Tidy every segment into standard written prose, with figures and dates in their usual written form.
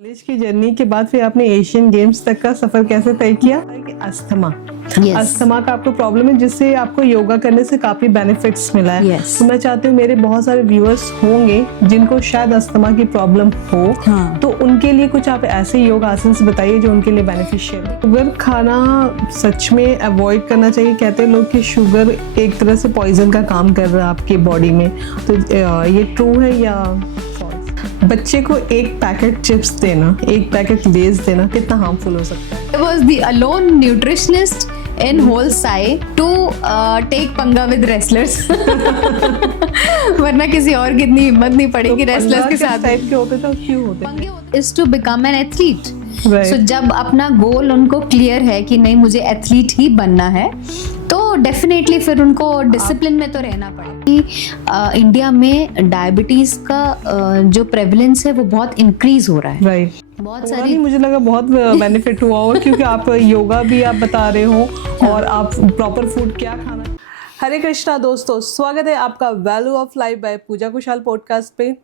College की journey के बाद फिर आपने एशियन गेम्स तक का सफर कैसे तय किया? अस्थमा अस्थमा का आपको प्रॉब्लम है जिससे आपको योगा करने से काफी बेनिफिट्स मिला है। तो मैं चाहती हूँ मेरे बहुत सारे व्यूअर्स होंगे जिनको शायद अस्थमा की प्रॉब्लम हो, तो उनके लिए कुछ आप ऐसे योग आसन बताइए जो उनके लिए बेनिफिशियल है। शुगर खाना सच में अवॉइड करना चाहिए। कहते हैं लोग कि शुगर एक तरह से पॉइजन का काम कर रहा है आपकी बॉडी में, तो ये ट्रू है या बच्चे को एक पैकेट चिप्स देना, एक पैकेट लेज देना कितना हार्मफुल हो सकता है? I was the alone nutritionist in whole Sai to take पंगा with wrestlers. वरना किसी और की इतनी हिम्मत नहीं पड़ेगी रेसलर्स के साथ। टाइप के होते थे, क्यों होते? Is to become an athlete. Right. So जब अपना गोल उनको क्लियर है कि नहीं मुझे एथलीट ही बनना है, तो डेफिनेटली फिर उनको डिसिप्लिन में तो रहना पड़ेगा। इंडिया में डायबिटीज का जो प्रेवलेंस है वो बहुत इंक्रीज हो रहा है। राइट। बहुत सारी मुझे लगा बहुत बेनिफिट हुआ होगा क्योंकि आप योगा भी आप बता रहे हो और आप प्रॉपर फूड क्या खाना। हरे कृष्णा दोस्तों, स्वागत है आपका value of life by Pooja Kushal podcast पे।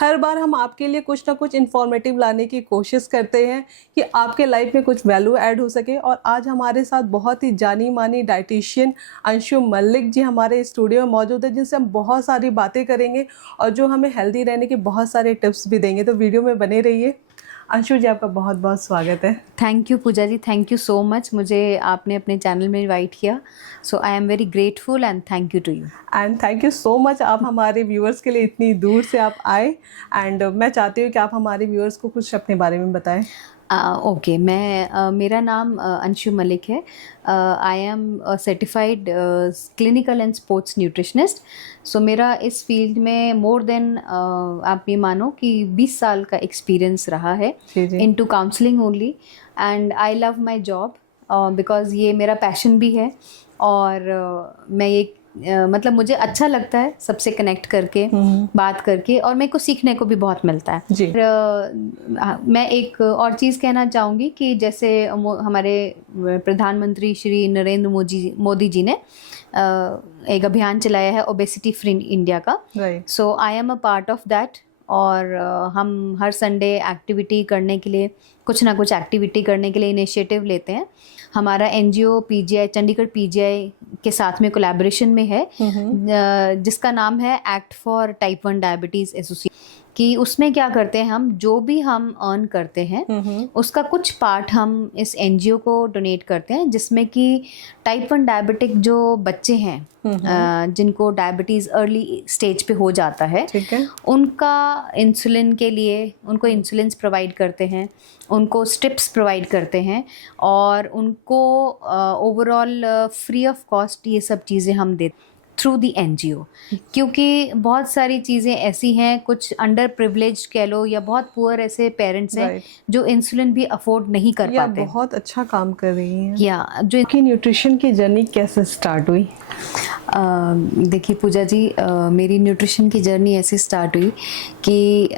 हर बार हम आपके लिए कुछ ना कुछ इन्फॉर्मेटिव लाने की कोशिश करते हैं कि आपके लाइफ में कुछ वैल्यू ऐड हो सके। और आज हमारे साथ बहुत ही जानी मानी डाइटिशियन अंशु मलिक जी हमारे स्टूडियो में मौजूद है, जिनसे हम बहुत सारी बातें करेंगे और जो हमें हेल्दी रहने के बहुत सारे टिप्स भी देंगे। तो वीडियो में बने रहिए। अंशु जी, आपका बहुत बहुत स्वागत है। Thank you Puja ji, thank you so much. मुझे आपने अपने चैनल में इनवाइट किया, so I am very grateful and thank you to you. And thank you so much, आप हमारे व्यूअर्स के लिए इतनी दूर से आप आए। एंड मैं चाहती हूँ कि आप हमारे व्यूअर्स को कुछ अपने बारे में बताएं। ओके, मेरा नाम अंशु मलिक है। I am certified clinical and sports nutritionist. So मेरा इस फील्ड में मोर देन आप ये मानो कि 20 साल का एक्सपीरियंस रहा है into counselling only. And I love my job because ये मेरा पैशन भी है। और मैं ये मतलब मुझे अच्छा लगता है सबसे कनेक्ट करके, बात करके, और मेरे को सीखने को भी बहुत मिलता है जी। मैं एक और चीज़ कहना चाहूँगी कि जैसे हमारे प्रधानमंत्री श्री नरेंद्र मोदी जी ने एक अभियान चलाया है ओबेसिटी फ्री इंडिया का। So I am a part of that. और हम हर संडे एक्टिविटी करने के लिए, कुछ ना कुछ एक्टिविटी करने के लिए इनिशिएटिव लेते हैं। हमारा एनजीओ पीजीआई, चंडीगढ़ पीजीआई के साथ में कोलैबोरेशन में है, जिसका नाम है act for type 1 diabetes association. कि उसमें क्या करते हैं, हम जो भी हम अर्न करते हैं उसका कुछ पार्ट हम इस एनजीओ को डोनेट करते हैं, जिसमें कि टाइप 1 डायबिटिक जो बच्चे हैं जिनको डायबिटीज़ अर्ली स्टेज पे हो जाता है, उनका इंसुलिन के लिए उनको इंसुलिन्स प्रोवाइड करते हैं, उनको स्ट्रिप्स प्रोवाइड करते हैं, और उनको ओवरऑल फ्री ऑफ कॉस्ट ये सब चीज़ें हम देते थ्रू दी एनजीओ। क्योंकि बहुत सारी चीज़ें ऐसी हैं, कुछ अंडर प्रिविलेज कह लो या बहुत पुअर ऐसे पेरेंट्स हैं जो इंसुलिन भी अफोर्ड नहीं कर पाते। बहुत अच्छा काम कर रही हैं या जो कि न्यूट्रिशन की जर्नी कैसे स्टार्ट हुई? देखिए पूजा जी, मेरी न्यूट्रिशन की जर्नी ऐसे स्टार्ट हुई कि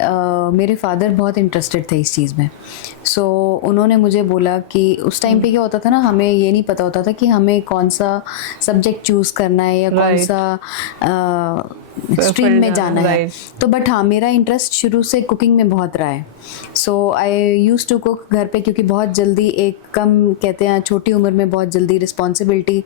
मेरे फादर बहुत इंटरेस्टेड थे इस चीज़ में। सो उन्होंने मुझे बोला कि उस टाइम पे क्या होता था ना, हमें ये नहीं पता होता था कि हमें कौन सा सब्जेक्ट चूज़ करना है या कौन सा स्ट्रीम में जाना है। तो बट हाँ, मेरा इंटरेस्ट शुरू से कुकिंग में बहुत रहा है। सो आई यूज़ टू कुक घर पे, क्योंकि बहुत जल्दी एक कम कहते हैं छोटी उम्र में बहुत जल्दी रिस्पॉन्सिबिलिटी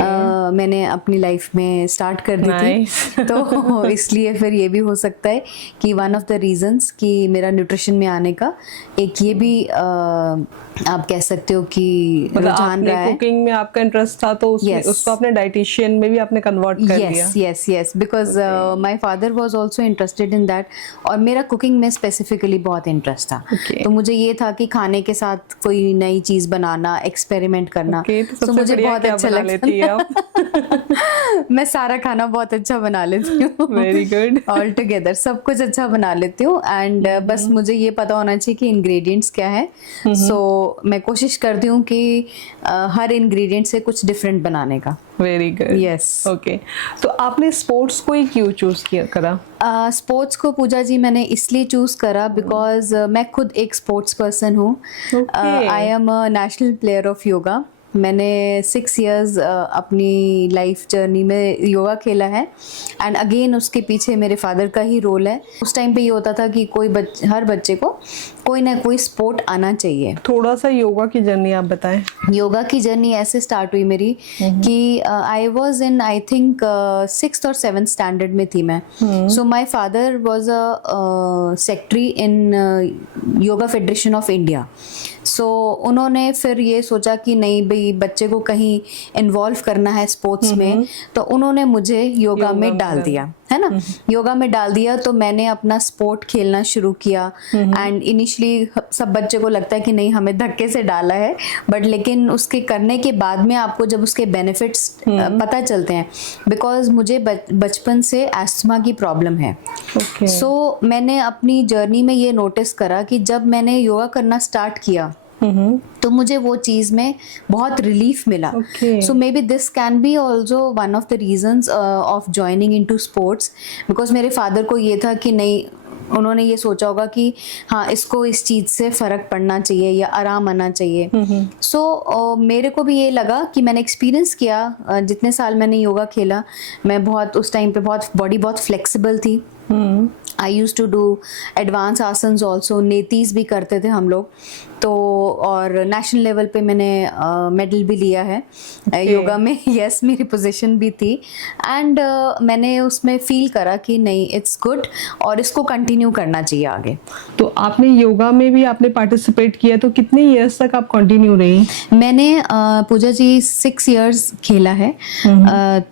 मैंने अपनी लाइफ में स्टार्ट कर दी थी। तो इसलिए फिर ये भी हो सकता है कि वन ऑफ द रीजंस कि मेरा न्यूट्रिशन में आने का एक ये भी आप कह सकते हो कि रुझान रहा है। कुकिंग में आपका इंटरेस्ट था तो उसको आपने डाइटिशियन में भी आपने कन्वर्ट कर दिया। Yes, because my father was also interested in that, और मेरा कुकिंग में स्पेसिफिकली बहुत इंटरेस्ट था। तो मुझे ये था कि खाने के साथ कोई नई चीज बनाना, एक्सपेरिमेंट करना, तो मुझे बहुत अच्छा लगता है। मैं सारा खाना बहुत अच्छा बना लेती हूँ। Very good. ऑल टुगेदर सब कुछ अच्छा बना लेती हूँ। एंड बस मुझे ये पता होना चाहिए कि इंग्रेडिएंट्स क्या है। सो मैं कोशिश करती हूँ कि हर इंग्रेडिएंट से कुछ डिफरेंट बनाने का। Very good. यस। ओके, तो आपने स्पोर्ट्स को ही क्यों चूज करा? स्पोर्ट्स को पूजा जी मैंने इसलिए चूज करा बिकॉज मैं खुद एक स्पोर्ट्स पर्सन हूँ। आई am a national player of yoga. मैंने 6 इयर्स अपनी लाइफ जर्नी में योगा खेला है एंड अगेन उसके पीछे मेरे फादर का ही रोल है। उस टाइम पे ये होता था कि हर बच्चे को कोई ना कोई स्पोर्ट आना चाहिए। थोड़ा सा योगा की जर्नी आप बताएं। योगा की जर्नी ऐसे स्टार्ट हुई मेरी कि I was in I think 6th और 7th स्टैंडर्ड में थी मैं। So my father was a secretary in yoga federation of India. So उन्होंने फिर ये सोचा कि नहीं भाई बच्चे को कहीं इन्वॉल्व करना है स्पोर्ट्स में, तो उन्होंने मुझे योगा में डाल दिया, है ना। योगा में डाल दिया तो मैंने अपना स्पोर्ट खेलना शुरू किया एंड इनिशियली सब बच्चे को लगता है कि नहीं हमें धक्के से डाला है, बट लेकिन उसके करने के बाद में आपको जब उसके बेनिफिट्स पता चलते हैं, बिकॉज मुझे बचपन से एस्थमा की प्रॉब्लम है। सो मैंने अपनी जर्नी में ये नोटिस करा कि जब मैंने योगा करना स्टार्ट किया तो मुझे वो चीज में बहुत रिलीफ मिला। So maybe this can be also one of the reasons of joining into sports, because मेरे फादर को ये था कि नहीं, उन्होंने ये सोचा होगा कि हाँ इसको इस चीज से फर्क पड़ना चाहिए या आराम आना चाहिए। सो मेरे को भी ये लगा कि मैंने एक्सपीरियंस किया, जितने साल मैंने योगा खेला मैं बहुत उस टाइम पे बहुत बॉडी बहुत फ्लेक्सिबल थी। I use to do advance asanas also, नेतीज भी करते थे हम लोग तो, और नेशनल लेवल पे मैंने मेडल भी लिया है योगा में। यस मेरी पोजीशन भी थी एंड मैंने उसमें फील करा कि नहीं इट्स गुड और इसको कंटिन्यू करना चाहिए आगे। तो आपने योगा में भी आपने पार्टिसिपेट किया, तो कितने इयर्स तक आप कंटिन्यू रही? मैंने पूजा जी 6 इयर्स खेला है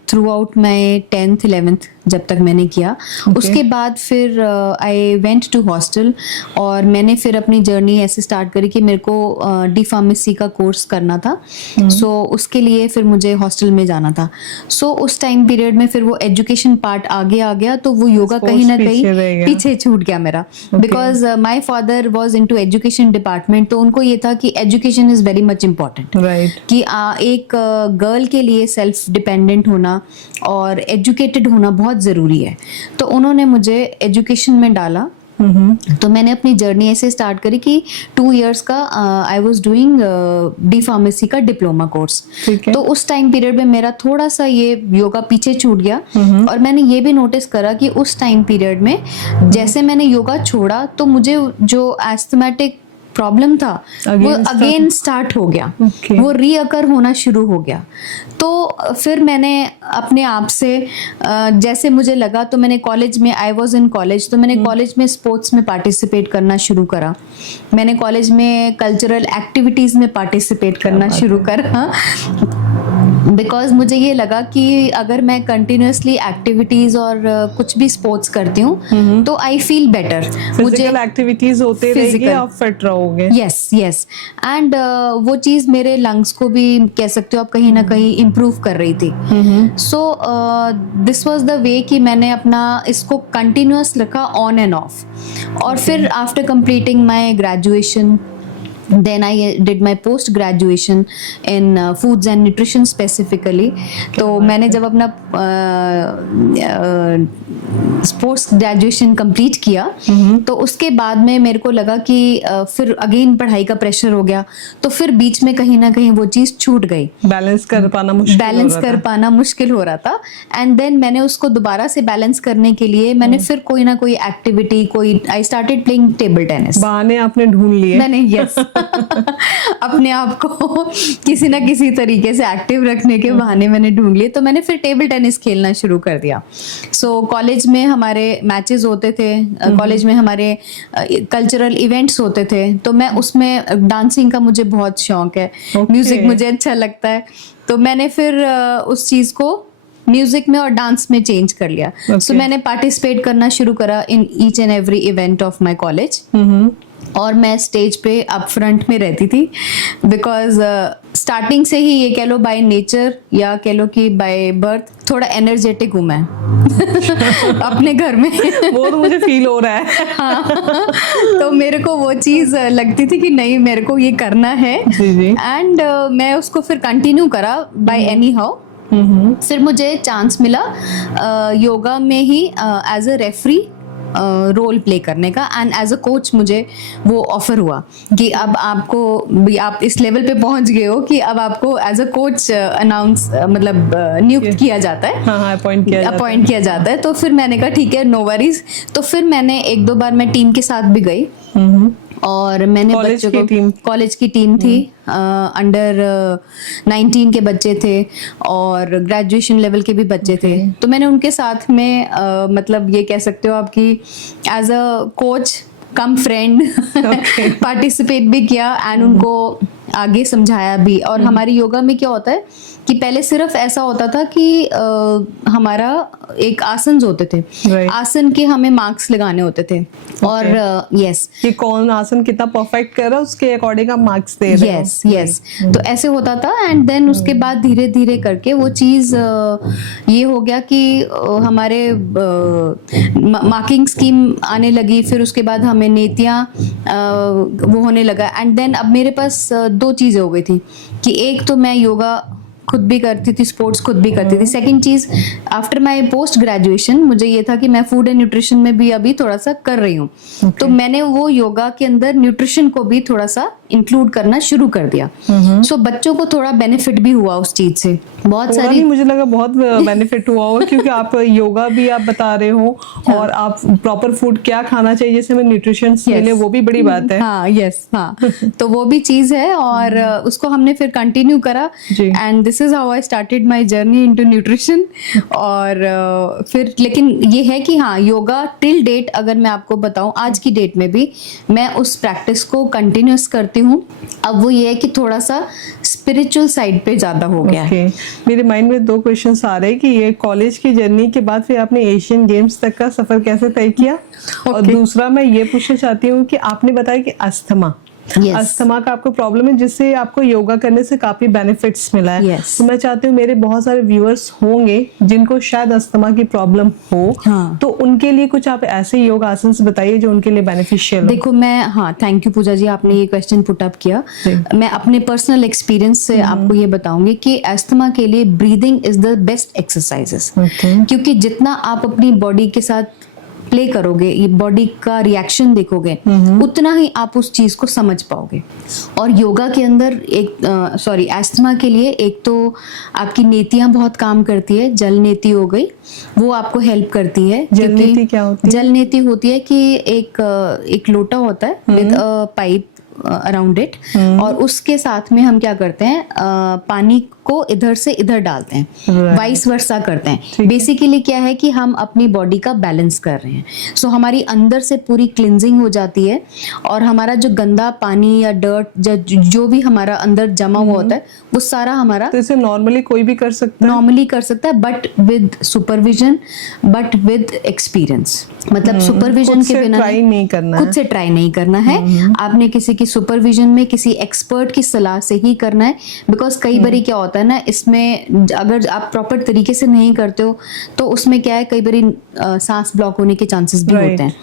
through out my 10th 11th जब तक मैंने किया। उसके बाद फिर आई वेंट टू हॉस्टल और मैंने फिर अपनी जर्नी ऐसे स्टार्ट करी कि मेरे को डी फार्मेसी का कोर्स करना था। सो उसके लिए फिर मुझे हॉस्टल में जाना था। सो उस टाइम पीरियड में फिर वो एजुकेशन पार्ट आगे आ गया, तो वो योगा कहीं ना कहीं पीछे छूट गया मेरा, because my father was in to education department. तो उनको ये था कि education is very much important, कि एक गर्ल के लिए सेल्फ डिपेंडेंट होना और एजुकेटेड होना बहुत जरूरी है। तो उन्होंने मुझे एजुकेशन में डाला। तो मैंने अपनी जर्नी ऐसे स्टार्ट करी कि 2 इयर्स का I was doing D pharmacy का डिप्लोमा कोर्स। तो उस टाइम पीरियड में मेरा थोड़ा सा ये योगा पीछे छूट गया और मैंने ये भी नोटिस करा कि उस टाइम पीरियड में जैसे मैंने योगा छोड़ा तो मुझे जो एस्थमेटिक प्रॉब्लम था वो अगेन स्टार्ट हो गया। वो रीअकर होना शुरू हो गया। तो फिर मैंने अपने आप से जैसे मुझे लगा, तो मैंने कॉलेज में, आई वॉज इन कॉलेज, तो मैंने कॉलेज में स्पोर्ट्स में पार्टिसिपेट करना शुरू करा। मैंने कॉलेज में कल्चरल एक्टिविटीज में पार्टिसिपेट करना शुरू करा, बिकॉज मुझे ये लगा कि अगर मैं कंटिन्यूसली एक्टिविटीज और कुछ भी स्पोर्ट्स करती हूँ तो आई फील बेटर। मुझे एक्टिविटीज होते रहेंगे, आप फिट रहोगे। यस यस एंड वो चीज मेरे लंग्स को भी कह सकते हो आप कहीं ना कहीं इम्प्रूव कर रही थी। So this was the way कि मैंने अपना इसको कंटिन्यूअस रखा ऑन एंड ऑफ। और फिर after completing my graduation, then I did my post graduation in foods and nutrition specifically। तो मैंने जब अपना पोस्ट ग्रेजुएशन कंप्लीट किया तो उसके बाद में मेरे को लगा कि फिर अगेन पढ़ाई का प्रेशर हो गया, तो फिर बीच में कहीं ना कहीं वो चीज़ छूट गई। बैलेंस कर पाना मुश्किल हो रहा था एंड देन मैंने उसको दोबारा से बैलेंस करने के लिए मैंने फिर कोई ना कोई activity, I started playing table tennis. बहाने आपने ढूंढ लिए। मैंने यस अपने आप को किसी ना किसी तरीके से एक्टिव रखने के बहाने मैंने ढूंढ लिए, तो मैंने फिर टेबल टेनिस खेलना शुरू कर दिया। सो कॉलेज में हमारे मैचेस होते थे, कॉलेज में हमारे कल्चरल इवेंट्स होते थे, तो मैं उसमें डांसिंग का मुझे बहुत शौक है, म्यूजिक मुझे अच्छा लगता है, तो मैंने फिर उस चीज को म्यूजिक में और डांस में चेंज कर लिया। सो मैंने पार्टिसिपेट करना शुरू करा in each and every event of my college और मैं स्टेज पे अप फ्रंट में रहती थी, बिकॉज स्टार्टिंग से ही ये कह लो बाय नेचर या कह लो कि बाय बर्थ थोड़ा एनर्जेटिक हूँ मैं अपने घर में। वो तो मुझे फील हो रहा है। हाँ, तो मेरे को वो चीज़ लगती थी कि नहीं मेरे को ये करना है एंड मैं उसको फिर कंटिन्यू करा बाय एनी हाउ। फिर मुझे चांस मिला योगा में ही as a referee role play करने का, एंड एज अ कोच मुझे वो ऑफर हुआ कि अब आप इस लेवल पे पहुंच गए हो कि अब आपको एज अ कोच अनाउंस मतलब नियुक्त किया जाता है, हाँ, अपॉइंट किया जाता है। तो फिर मैंने कहा ठीक है, नो वरीज। तो फिर मैंने एक दो बार मैं टीम के साथ भी गई, और मैंने बच्चों को, कॉलेज की टीम थी, अंडर 19 के बच्चे थे और ग्रेजुएशन लेवल के भी बच्चे थे। तो मैंने उनके साथ में मतलब ये कह सकते हो आपकी age a coach cum friend participate भी किया, एंड उनको आगे समझाया भी। और हमारी योगा में क्या होता है कि पहले सिर्फ ऐसा होता था कि हमारा एक आसन होते थे, आसन के हमें मार्क्स लगाने होते थे, और यस कि कौन आसन कितना परफेक्ट कर रहा है उसके अकॉर्डिंग आप मार्क्स दे रहे हो। यस तो ऐसे होता था। एंड देन उसके बाद धीरे धीरे करके वो चीज ये हो गया कि हमारे मार्किंग स्कीम आने लगी, फिर उसके बाद हमें नीतियां वो होने लगा। एंड देन अब मेरे पास दो चीजें हो गई थी कि एक तो मैं योगा खुद भी करती थी, स्पोर्ट्स खुद भी करती थी। सेकंड चीज, आफ्टर माय पोस्ट ग्रेजुएशन मुझे ये था कि मैं फूड एंड न्यूट्रिशन में भी अभी थोड़ा सा कर रही हूँ, तो मैंने वो योगा के अंदर न्यूट्रिशन को भी थोड़ा सा इंक्लूड करना शुरू कर दिया। सो बच्चों को थोड़ा बेनिफिट भी हुआ उस चीज से, बहुत सारी, मुझे लगा बहुत बेनिफिट हुआ होगा क्योंकि आप योगा भी आप बता रहे हो, और आप प्रॉपर फूड क्या खाना चाहिए जैसे हमें न्यूट्रिशन मिले, वो भी बड़ी बात है। हाँ, यस, हाँ। तो वो भी चीज है, और उसको हमने फिर कंटिन्यू करा, and this is how I started my journey into nutrition. और फिर लेकिन ये है कि हाँ, योगा टिल डेट अगर मैं आपको बताऊं, आज की डेट में भी मैं उस प्रैक्टिस को कंटिन्यूस करती हूँ। अब वो ये है कि थोड़ा सा स्पिरिचुअल साइड पे ज्यादा हो गया है। मेरे माइंड में दो क्वेश्चंस आ रहे हैं कि ये कॉलेज की जर्नी के बाद फिर आपने एशियन गेम्स तक का सफर कैसे तय किया, और दूसरा मैं ये पूछना चाहती हूँ कि आपने बताया कि अस्थमा, अस्थमा का आपको प्रॉब्लम है जिससे आपको योगा करने से काफी बेनिफिट्स मिला है। तो मैं चाहती हूँ मेरे बहुत सारे व्यूअर्स होंगे जिनको शायद अस्थमा की प्रॉब्लम हो, तो उनके लिए कुछ आप ऐसे योग आसन बताइए जो उनके लिए बेनिफिशियल हो। देखो मैं, हाँ, थैंक यू पूजा जी, आपने ये क्वेश्चन पुट अप किया। मैं अपने पर्सनल एक्सपीरियंस से आपको ये बताऊंगी कि अस्थमा के लिए breathing is the best exercises, क्योंकि जितना आप अपनी बॉडी के साथ प्ले करोगे, ये बॉडी का रिएक्शन देखोगे, उतना ही आप उस चीज को समझ पाओगे। और योगा के अंदर अस्थमा के लिए एक तो आपकी नेतियां बहुत काम करती है, जल नेति हो गई, वो आपको हेल्प करती है। जल नेति क्या होती है? जल नेति होती है कि एक लोटा होता है with a pipe around it, और उसके साथ में हम क्या करते हैं, पानी को इधर से इधर डालते हैं, वाइस वर्सा करते हैं। बेसिकली क्या है कि हम अपनी बॉडी का बैलेंस कर रहे हैं। सो हमारी अंदर से पूरी क्लिंजिंग हो जाती है, और हमारा जो गंदा पानी या डर्ट जो भी हमारा अंदर जमा हुआ होता है वो सारा हमारा, तो इसे नॉर्मली कोई भी कर सकता है, नॉर्मली कर सकता है, but with supervision, but with experience. मतलब सुपरविजन के बिना ट्राई नहीं करना, खुद से ट्राई नहीं करना है, आपने किसी की सुपरविजन में, किसी एक्सपर्ट की सलाह से ही करना है। बिकॉज कई बारी क्या होता है ना, इसमें अगर आप प्रॉपर तरीके से नहीं करते हो तो उसमें क्या है, कई बारी सांस ब्लॉक होने के चांसेस भी होते हैं,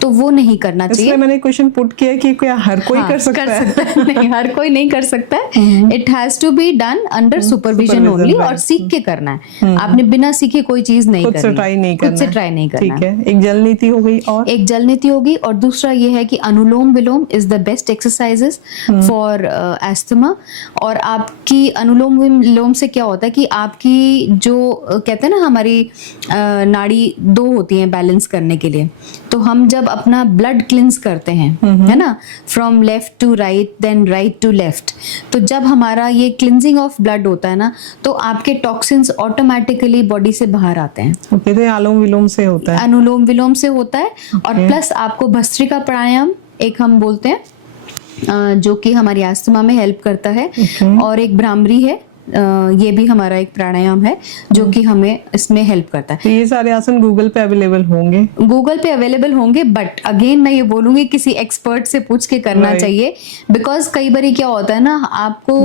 तो वो नहीं करना चाहिए। इसलिए मैंने क्वेश्चन पुट किया कि क्या हर कोई कर सकता है? नहीं, हर कोई नहीं कर सकता है। It has to be done under supervision only, और सीख के करना है। आपने बिना सीखे कोई चीज नहीं करनी, खुद से ट्राई नहीं करना। ठीक है, एक जल नीति हो गई, और एक जल नीति होगी, और दूसरा ये है कि Anulom Vilom is the best exercises for asthma. और आपकी अनुलोम विलोम से क्या होता है कि आपकी जो कहते हैं ना, हमारी नाड़ी दो होती हैं बैलेंस करने के लिए, तो हम जब अपना ब्लड क्लिंस करते हैं, है ना, from left to right then right to left, तो जब हमारा ये क्लिंजिंग ऑफ ब्लड होता है ना, तो आपके टॉक्सिन्स ऑटोमेटिकली बॉडी से बाहर आते हैं। ओके, तो अनुलोम विलोम से होता है, अनुलोम विलोम से होता है। और प्लस आपको भस्त्रिका प्राणायाम एक हम बोलते हैं, जो कि हमारी अस्थमा में हेल्प करता है, और एक भ्रामरी है, ये भी हमारा एक प्राणायाम है जो कि हमें इसमें हेल्प करता है। तो ये सारे आसन गूगल पे अवेलेबल होंगे? गूगल पे अवेलेबल होंगे, बट अगेन मैं ये बोलूंगी किसी एक्सपर्ट से पूछ के करना चाहिए। बिकॉज कई बार क्या होता है ना, आपको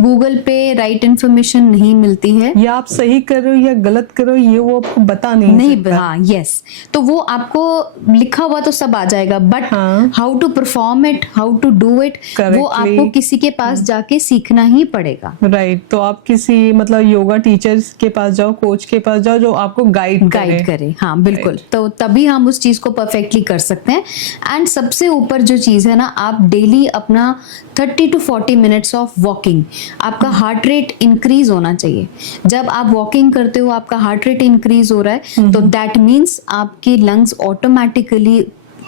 गूगल पे राइट इन्फॉर्मेशन नहीं मिलती है, या आप सही कर रहे हो या गलत कर रहे हो ये वो आपको बता नहीं सकता। हाँ, यस, तो वो आपको लिखा हुआ तो सब आ जाएगा, but how to perform it, how to do it, वो आपको किसी के पास जाके सीखना ही पड़ेगा। राइट। तो आप किसी मतलब योगा टीचर्स के पास जाओ, कोच के पास जाओ जो आपको गाइड करे। हाँ बिल्कुल, तो तभी हम उस चीज को परफेक्टली कर सकते हैं। एंड सबसे ऊपर जो चीज है ना, आप डेली अपना 30 to 40 मिनट्स ऑफ वॉकिंग, आपका हार्ट रेट इंक्रीज होना चाहिए। जब आप वॉकिंग करते हो आपका हार्ट रेट इंक्रीज हो रहा है, तो दैट मीन्स आपकी लंग्स ऑटोमेटिकली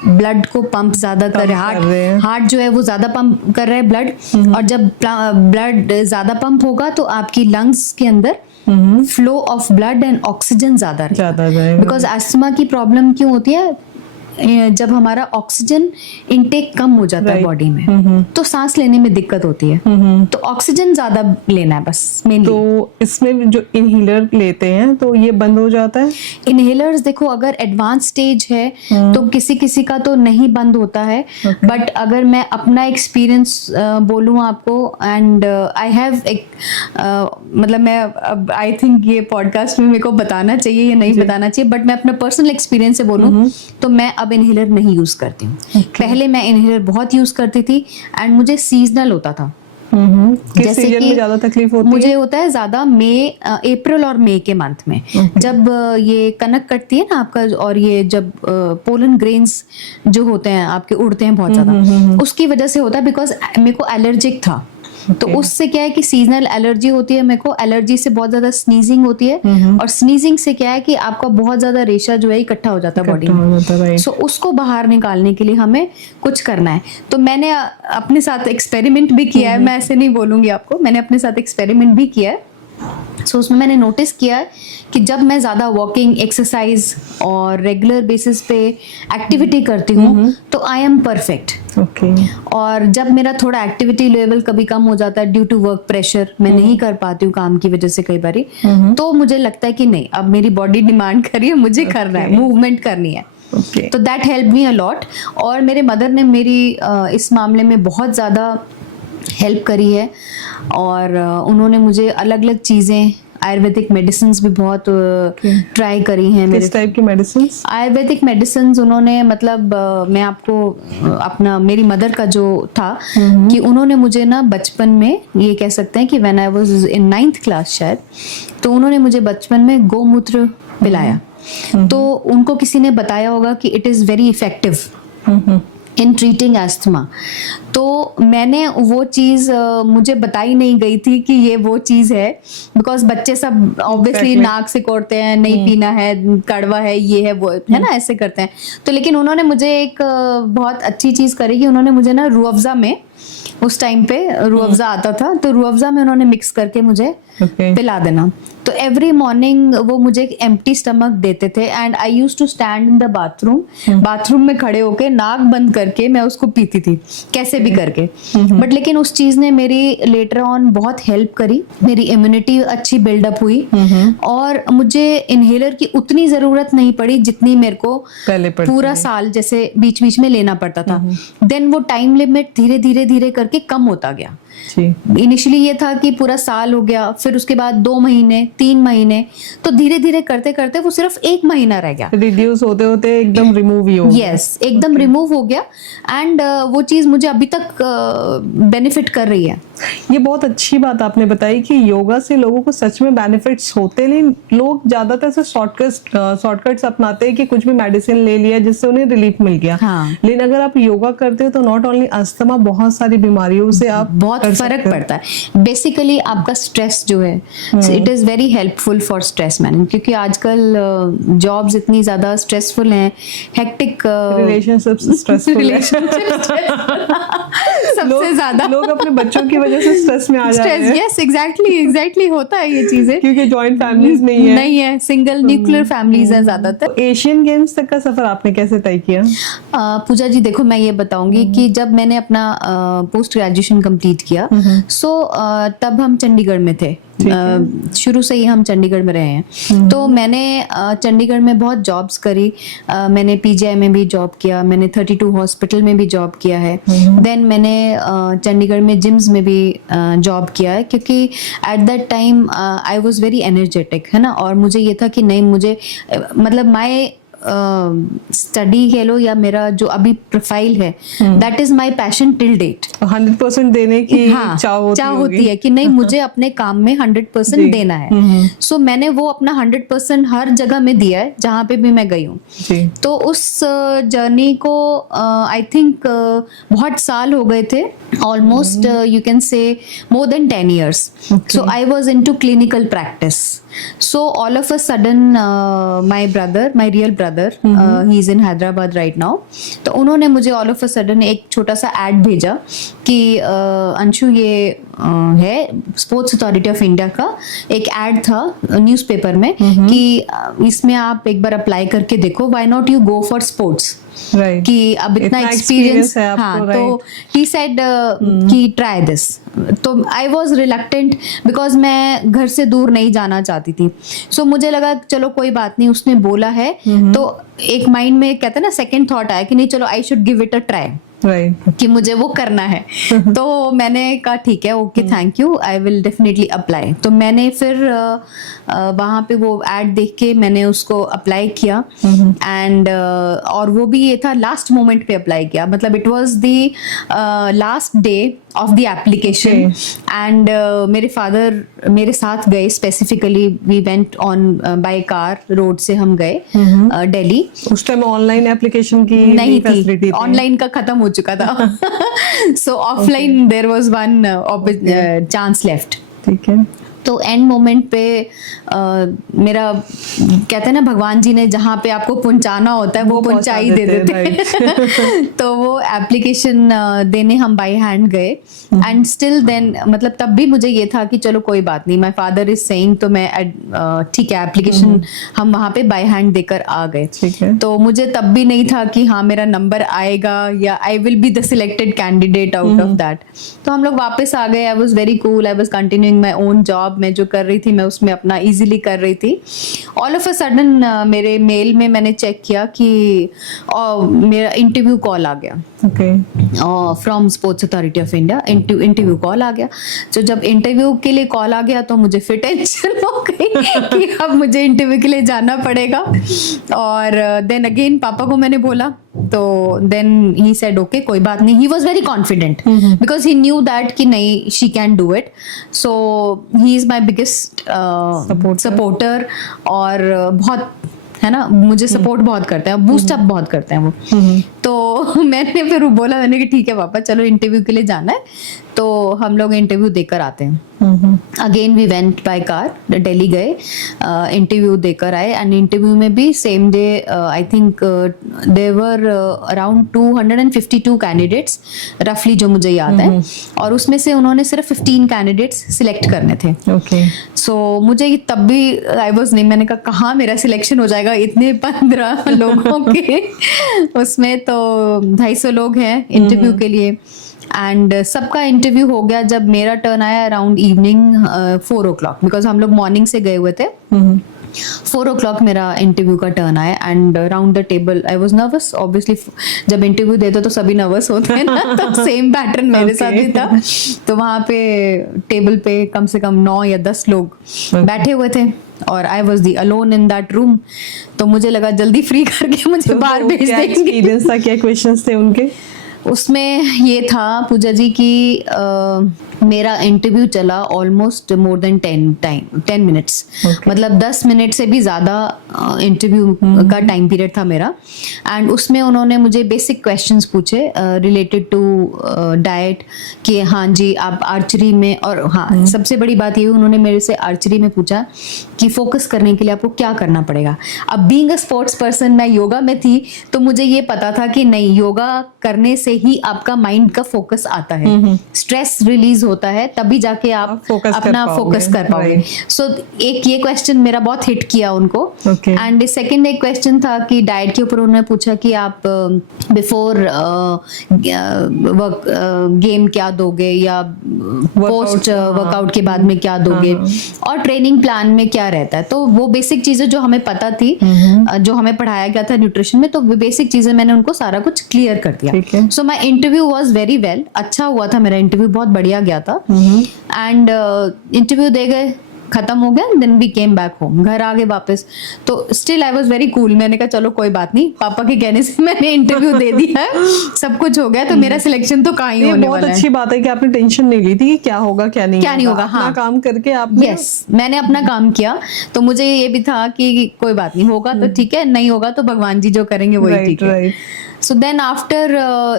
ब्लड को पंप ज्यादा कर रहे हैं, हार्ट जो है वो ज्यादा पंप कर रहा है ब्लड, और जब ब्लड ज्यादा पंप होगा तो आपकी लंग्स के अंदर flow of blood and oxygen ज्यादा रहेगा। बिकॉज अस्थमा की प्रॉब्लम क्यों होती है, जब हमारा ऑक्सीजन इनटेक कम हो जाता है बॉडी में, तो सांस लेने में दिक्कत होती है। तो ऑक्सीजन ज्यादा लेना है बस मेनली। तो इसमें जो इनहेलर लेते हैं तो ये बंद हो जाता है? इनहेलर्स देखो, अगर एडवांस स्टेज है तो किसी किसी का तो नहीं बंद होता है, बट अगर मैं अपना एक्सपीरियंस बोलूं आपको, एंड आई हैव एक मतलब मैं अब आई थिंक ये पॉडकास्ट में मेरे को बताना चाहिए या नहीं बताना चाहिए, बट मैं अपना पर्सनल एक्सपीरियंस से बोलूं तो मैं अब इनहेलर नहीं यूज करती हूँ। पहले मैं इनहेलर बहुत यूज करती थी एंड मुझे सीजनल होता था। किस सीजन में ज्यादा तकलीफ होती मुझे होता है ज्यादा अप्रैल और मई के मंथ में, जब ये कनक कटती है ना आपका, और ये जब पोलन ग्रेन्स जो होते हैं आपके उड़ते हैं बहुत ज्यादा, उसकी वजह से होता है। बिकॉज मेरे को एलर्जिक था, तो उससे क्या है कि सीजनल एलर्जी होती है। मेरे को एलर्जी से बहुत ज्यादा स्नीजिंग होती है, और स्नीजिंग से क्या है कि आपका बहुत ज्यादा रेशा जो है इकट्ठा हो जाता है बॉडी में। सो उसको बाहर निकालने के लिए हमें कुछ करना है। तो मैंने अपने साथ एक्सपेरिमेंट भी किया है, मैं ऐसे नहीं बोलूंगी आपको, मैंने अपने साथ एक्सपेरिमेंट भी किया है। सो उसमें मैंने नोटिस किया है कि जब मैं ज़्यादा वॉकिंग, एक्सरसाइज और रेगुलर बेसिस पे एक्टिविटी करती हूँ तो आई एम परफेक्ट। और जब मेरा थोड़ा एक्टिविटी लेवल कभी कम हो जाता है ड्यू टू वर्क प्रेशर, मैं नहीं कर पाती हूँ काम की वजह से कई बारी, तो मुझे लगता है कि नहीं, अब मेरी बॉडी डिमांड कर रही है, मुझे करना है, मूवमेंट करनी है। तो that help me a lot. और मेरे मदर ने मेरी इस मामले में बहुत ज़्यादा हेल्प करी है, और उन्होंने मुझे अलग अलग चीज़ें, आयुर्वेदिक मेडिसिन्स भी बहुत ट्राई करी हैं। किस टाइप की मेडिसिन्स? आयुर्वेदिक मेडिसिन्स उन्होंने, मतलब मैं आपको अपना, मेरी मदर का जो था कि उन्होंने मुझे ना बचपन में, ये कह सकते हैं कि when I was in 9th class शायद, तो उन्होंने मुझे बचपन में गोमूत्र पिलाया। तो उनको किसी ने बताया होगा कि it is very effective in treating asthma. तो मैंने वो चीज़ मुझे बताई नहीं गई थी कि ये वो चीज़ है, बिकॉज बच्चे सब ऑब्वियसली नाक से कोड़ते हैं, नहीं पीना है, कड़वा है, ये है वो है ना, ऐसे करते हैं। तो लेकिन उन्होंने मुझे एक बहुत अच्छी चीज़ करी कि उन्होंने मुझे ना रूह अफ़ज़ा में, उस टाइम पे रूह अफ़ज़ा आता था, तो रूह अफ़ज़ा में उन्होंने मिक्स करके मुझे पिला देना। तो एवरी मॉर्निंग वो मुझे एक एम्प्टी स्टमक देते थे, and I used to stand in the bathroom में खड़े होके नाक बंद करके मैं उसको पीती थी, कैसे भी करके। बट लेकिन उस चीज ने मेरी लेटर ऑन बहुत हेल्प करी, मेरी इम्यूनिटी अच्छी बिल्डअप हुई, और मुझे इनहेलर की उतनी जरूरत नहीं पड़ी जितनी मेरे को पूरा साल जैसे बीच बीच में लेना पड़ता था। देन वो टाइम लिमिट धीरे धीरे धीरे करके कम होता गया। इनिशियली ये था कि पूरा साल हो गया, फिर उसके बाद 2 महीने, 3 महीने, तो धीरे धीरे करते करते वो सिर्फ 1 महीना रह गया। रिड्यूस होते होते एकदम रिमूव ही हो गया। यस, एकदम रिमूव हो गया, एंड वो चीज मुझे अभी तक बेनिफिट कर रही है। ये बहुत अच्छी बात आपने बताई कि योगा से लोगों को सच में बेनिफिट्स होते, लेकिन लोग ज्यादातर से शॉर्टकट्स अपनाते हैं कि कुछ भी मेडिसिन ले लिया जिससे उन्हें रिलीफ मिल गया। लेकिन अगर आप योगा करते हो तो नॉट ओनली अस्थमा, बहुत सारी बीमारियों से आप बहुत फर्क पड़ता है। बेसिकली आपका स्ट्रेस जो है, it is very helpful for stress management, क्योंकि आजकल जॉब्स इतनी ज्यादा स्ट्रेसफुल हैं, हेक्टिक रिलेशनशिप्स स्ट्रेसफुल है। सबसे ज्यादा लोग अपने बच्चों की वजह से स्ट्रेस में आ जाते हैं। यस, एग्जैक्टली होता है ये चीजें, क्योंकि जॉइंट फैमिलीज नहीं है, सिंगल न्यूक्लियर फैमिलीज हैं ज्यादातर। एशियन गेम्स तक का सफर आपने कैसे तय किया? पूजा जी देखो, मैं ये बताऊंगी कि जब मैंने अपना पोस्ट ग्रेजुएशन कंप्लीट किया, सो तब हम चंडीगढ़ में थे, शुरू से ही हम चंडीगढ़ में रहे हैं। तो मैंने चंडीगढ़ में बहुत जॉब्स करी, मैंने पीजीआई में भी जॉब किया, मैंने 32 हॉस्पिटल में भी जॉब किया है, देन मैंने चंडीगढ़ में जिम्स में भी जॉब किया है, क्योंकि at that time I was very energetic, है ना, और मुझे ये था कि नहीं, मुझे मतलब माय स्टडी कह लो या मेरा जो अभी प्रोफाइल है, that is my passion till date. 100% देने की चाह होती है कि नहीं मुझे अपने काम में 100% देना है। सो मैंने वो अपना 100% हर जगह में दिया है जहाँ पे भी मैं गई हूँ। तो उस जर्नी को आई थिंक बहुत साल हो गए थे, ऑलमोस्ट यू कैन से more than 10 years. So I was into clinical practice. So all of a sudden my brother, my real brother, he is in Hyderabad right now. तो उन्होंने मुझे all of a sudden एक छोटा सा ad भेजा कि अंशु ये है स्पोर्ट्स अथॉरिटी ऑफ इंडिया का एक ad था न्यूज़पेपर में कि इसमें आप एक बार अप्लाई करके देखो, why not you go for sports. Right. कि अब इतना एक्सपीरियंस है आपको, हाँ, तो ही सेड कि ट्राई दिस। तो आई वॉज रिलक्टेंट बिकॉज मैं घर से दूर नहीं जाना चाहती थी। सो मुझे लगा चलो कोई बात नहीं, उसने बोला है तो एक माइंड में कहते हैं ना सेकंड थॉट आया कि नहीं चलो I should give it a try, कि मुझे वो करना है। तो मैंने कहा ठीक है, okay thank you, I will definitely apply. तो मैंने फिर वहाँ पे वो एड देख के मैंने उसको अप्लाई किया एंड और वो भी ये था लास्ट मोमेंट पे अप्लाई किया, मतलब it was the last day of the application and मेरे फादर मेरे साथ गए, specifically we went on by car, road से हम गए दिल्ली। उस टाइम ऑनलाइन एप्लीकेशन की नहीं थी, ऑनलाइन का खत्म हो चुका था। So offline there was one chance left. ठीक है। तो एंड मोमेंट पे मेरा कहते हैं ना भगवान जी ने जहाँ पे आपको पहुंचाना होता है वो पहुंचा ही दे देते। तो वो एप्लीकेशन देने हम बाय हैंड गए एंड स्टिल देन मतलब तब भी मुझे ये था कि चलो कोई बात नहीं, माय फादर इज सेइंग, तो मैं ठीक है एप्लीकेशन हम वहाँ पे बाय हैंड देकर आ गए। तो मुझे तब भी नहीं था कि हाँ मेरा नंबर आएगा या I will be the selected candidate out of that. तो हम लोग वापस आ गए। आई was very cool, I was continuing my own job. मैं जो कर रही थी मैं उसमें अपना इजीली कर रही थी। ऑल ऑफ अ सडन मेरे मेल में मैंने चेक किया कि मेरा इंटरव्यू कॉल आ गया from sports authority of India. Interview call आ गया। तो जब इंटरव्यू के लिए कॉल आ गया तो मुझे फिर टेंशन हो गई कि अब मुझे इंटरव्यू के लिए जाना पड़ेगा। और देन अगेन पापा को मैंने बोला, तो देन ही सेड ओके कोई बात नहीं। He was very confident because he knew that कि नहीं she can do it. So he is my biggest supporter और बहुत है ना, मुझे सपोर्ट बहुत करते हैं, बूस्ट अप बहुत करते हैं वो। तो मैंने फिर बोला, मैंने कि ठीक है पापा चलो इंटरव्यू के लिए जाना है, तो हम लोग इंटरव्यू देकर आते हैं। Again we went by car, Delhi गए, इंटरव्यू देकर आए एंड इंटरव्यू में भी same day I think there were around 252 candidates रफली जो मुझे याद है, और उसमें से उन्होंने सिर्फ 15 कैंडिडेट्स सिलेक्ट करने थे। सो मुझे ये तब भी आई वाज नहीं, मैंने कहा कहाँ मेरा सिलेक्शन हो जाएगा इतने 15 लोगों के उसमें। तो 250 लोग हैं इंटरव्यू के लिए एंड सबका इंटरव्यू हो गया। जब मेरा टर्न आया अराउंड इवनिंग 4 o'clock, बिकॉज हम लोग मॉर्निंग से गए हुए थे। 4 o'clock मेरा इंटरव्यू का टर्न आया and round the table I was nervous. Obviously जब इंटरव्यू देते तो सभी नर्वस होते हैं ना, तो सेम पैटर्न मेरे साथ भी था। तो वहाँ पे टेबल पे कम से कम 9 या 10 लोग बैठे हुए थे और I was the alone in that room. तो मुझे लगा जल्दी फ्री करके मुझे बाहर भेज देंगे। एक्सपीरियंस था, क्या क्वेश्चंस थे उनके? उसमें ये था पूजा जी की मेरा इंटरव्यू चला ऑलमोस्ट मोर देन 10 मिनट्स। मतलब 10 मिनट से भी ज़्यादा इंटरव्यू का टाइम पीरियड था मेरा। एंड उसमें उन्होंने मुझे बेसिक क्वेश्चंस पूछे रिलेटेड टू डाइट कि हाँ जी आप आर्चरी में, और हाँ सबसे बड़ी बात ये उन्होंने मेरे से आर्चरी में पूछा कि फोकस करने के लिए आपको क्या करना पड़ेगा। अब बीइंग अ स्पोर्ट्स पर्सन मैं योगा में थी, तो मुझे ये पता था कि नहीं योगा करने से ही आपका माइंड का फोकस आता है, स्ट्रेस रिलीज होता है, तभी जाके आप अपना फोकस कर पाओगे। सो एक ये क्वेश्चन मेरा बहुत हिट किया उनको। एंड सेकंड एक क्वेश्चन था कि डाइट के ऊपर उन्होंने पूछा कि आप बिफोर गेम क्या दोगे या पोस्ट वर्कआउट के बाद में क्या दोगे, और ट्रेनिंग प्लान में क्या रहता है। तो वो बेसिक चीजें जो हमें पता थी, जो हमें पढ़ाया गया था न्यूट्रिशन में, तो बेसिक चीजें मैंने उनको सारा कुछ क्लियर कर दिया। So my interview was very well, अच्छा हुआ था मेरा इंटरव्यू, बहुत बढ़िया गया था। एंड इंटरव्यू दे गए खत्म हो गया, then we came back home, घर आ गए वापस। तो still I was very cool, मैंने कहा चलो कोई बात नहीं, पापा के कहने से मैंने इंटरव्यू दे दिया है, सब कुछ हो गया, तो मेरा सिलेक्शन तो कहाँ ही होने वाला है। बहुत अच्छी बात है कि आपने टेंशन नहीं ली थी कि क्या होगा क्या नहीं होगा। हाँ, काम करके आपने यस, मैंने अपना काम किया। तो मुझे ये भी था कि कोई बात नहीं, होगा तो ठीक है, नहीं होगा तो भगवान जी जो करेंगे वही ठीक है। सो देन आफ्टर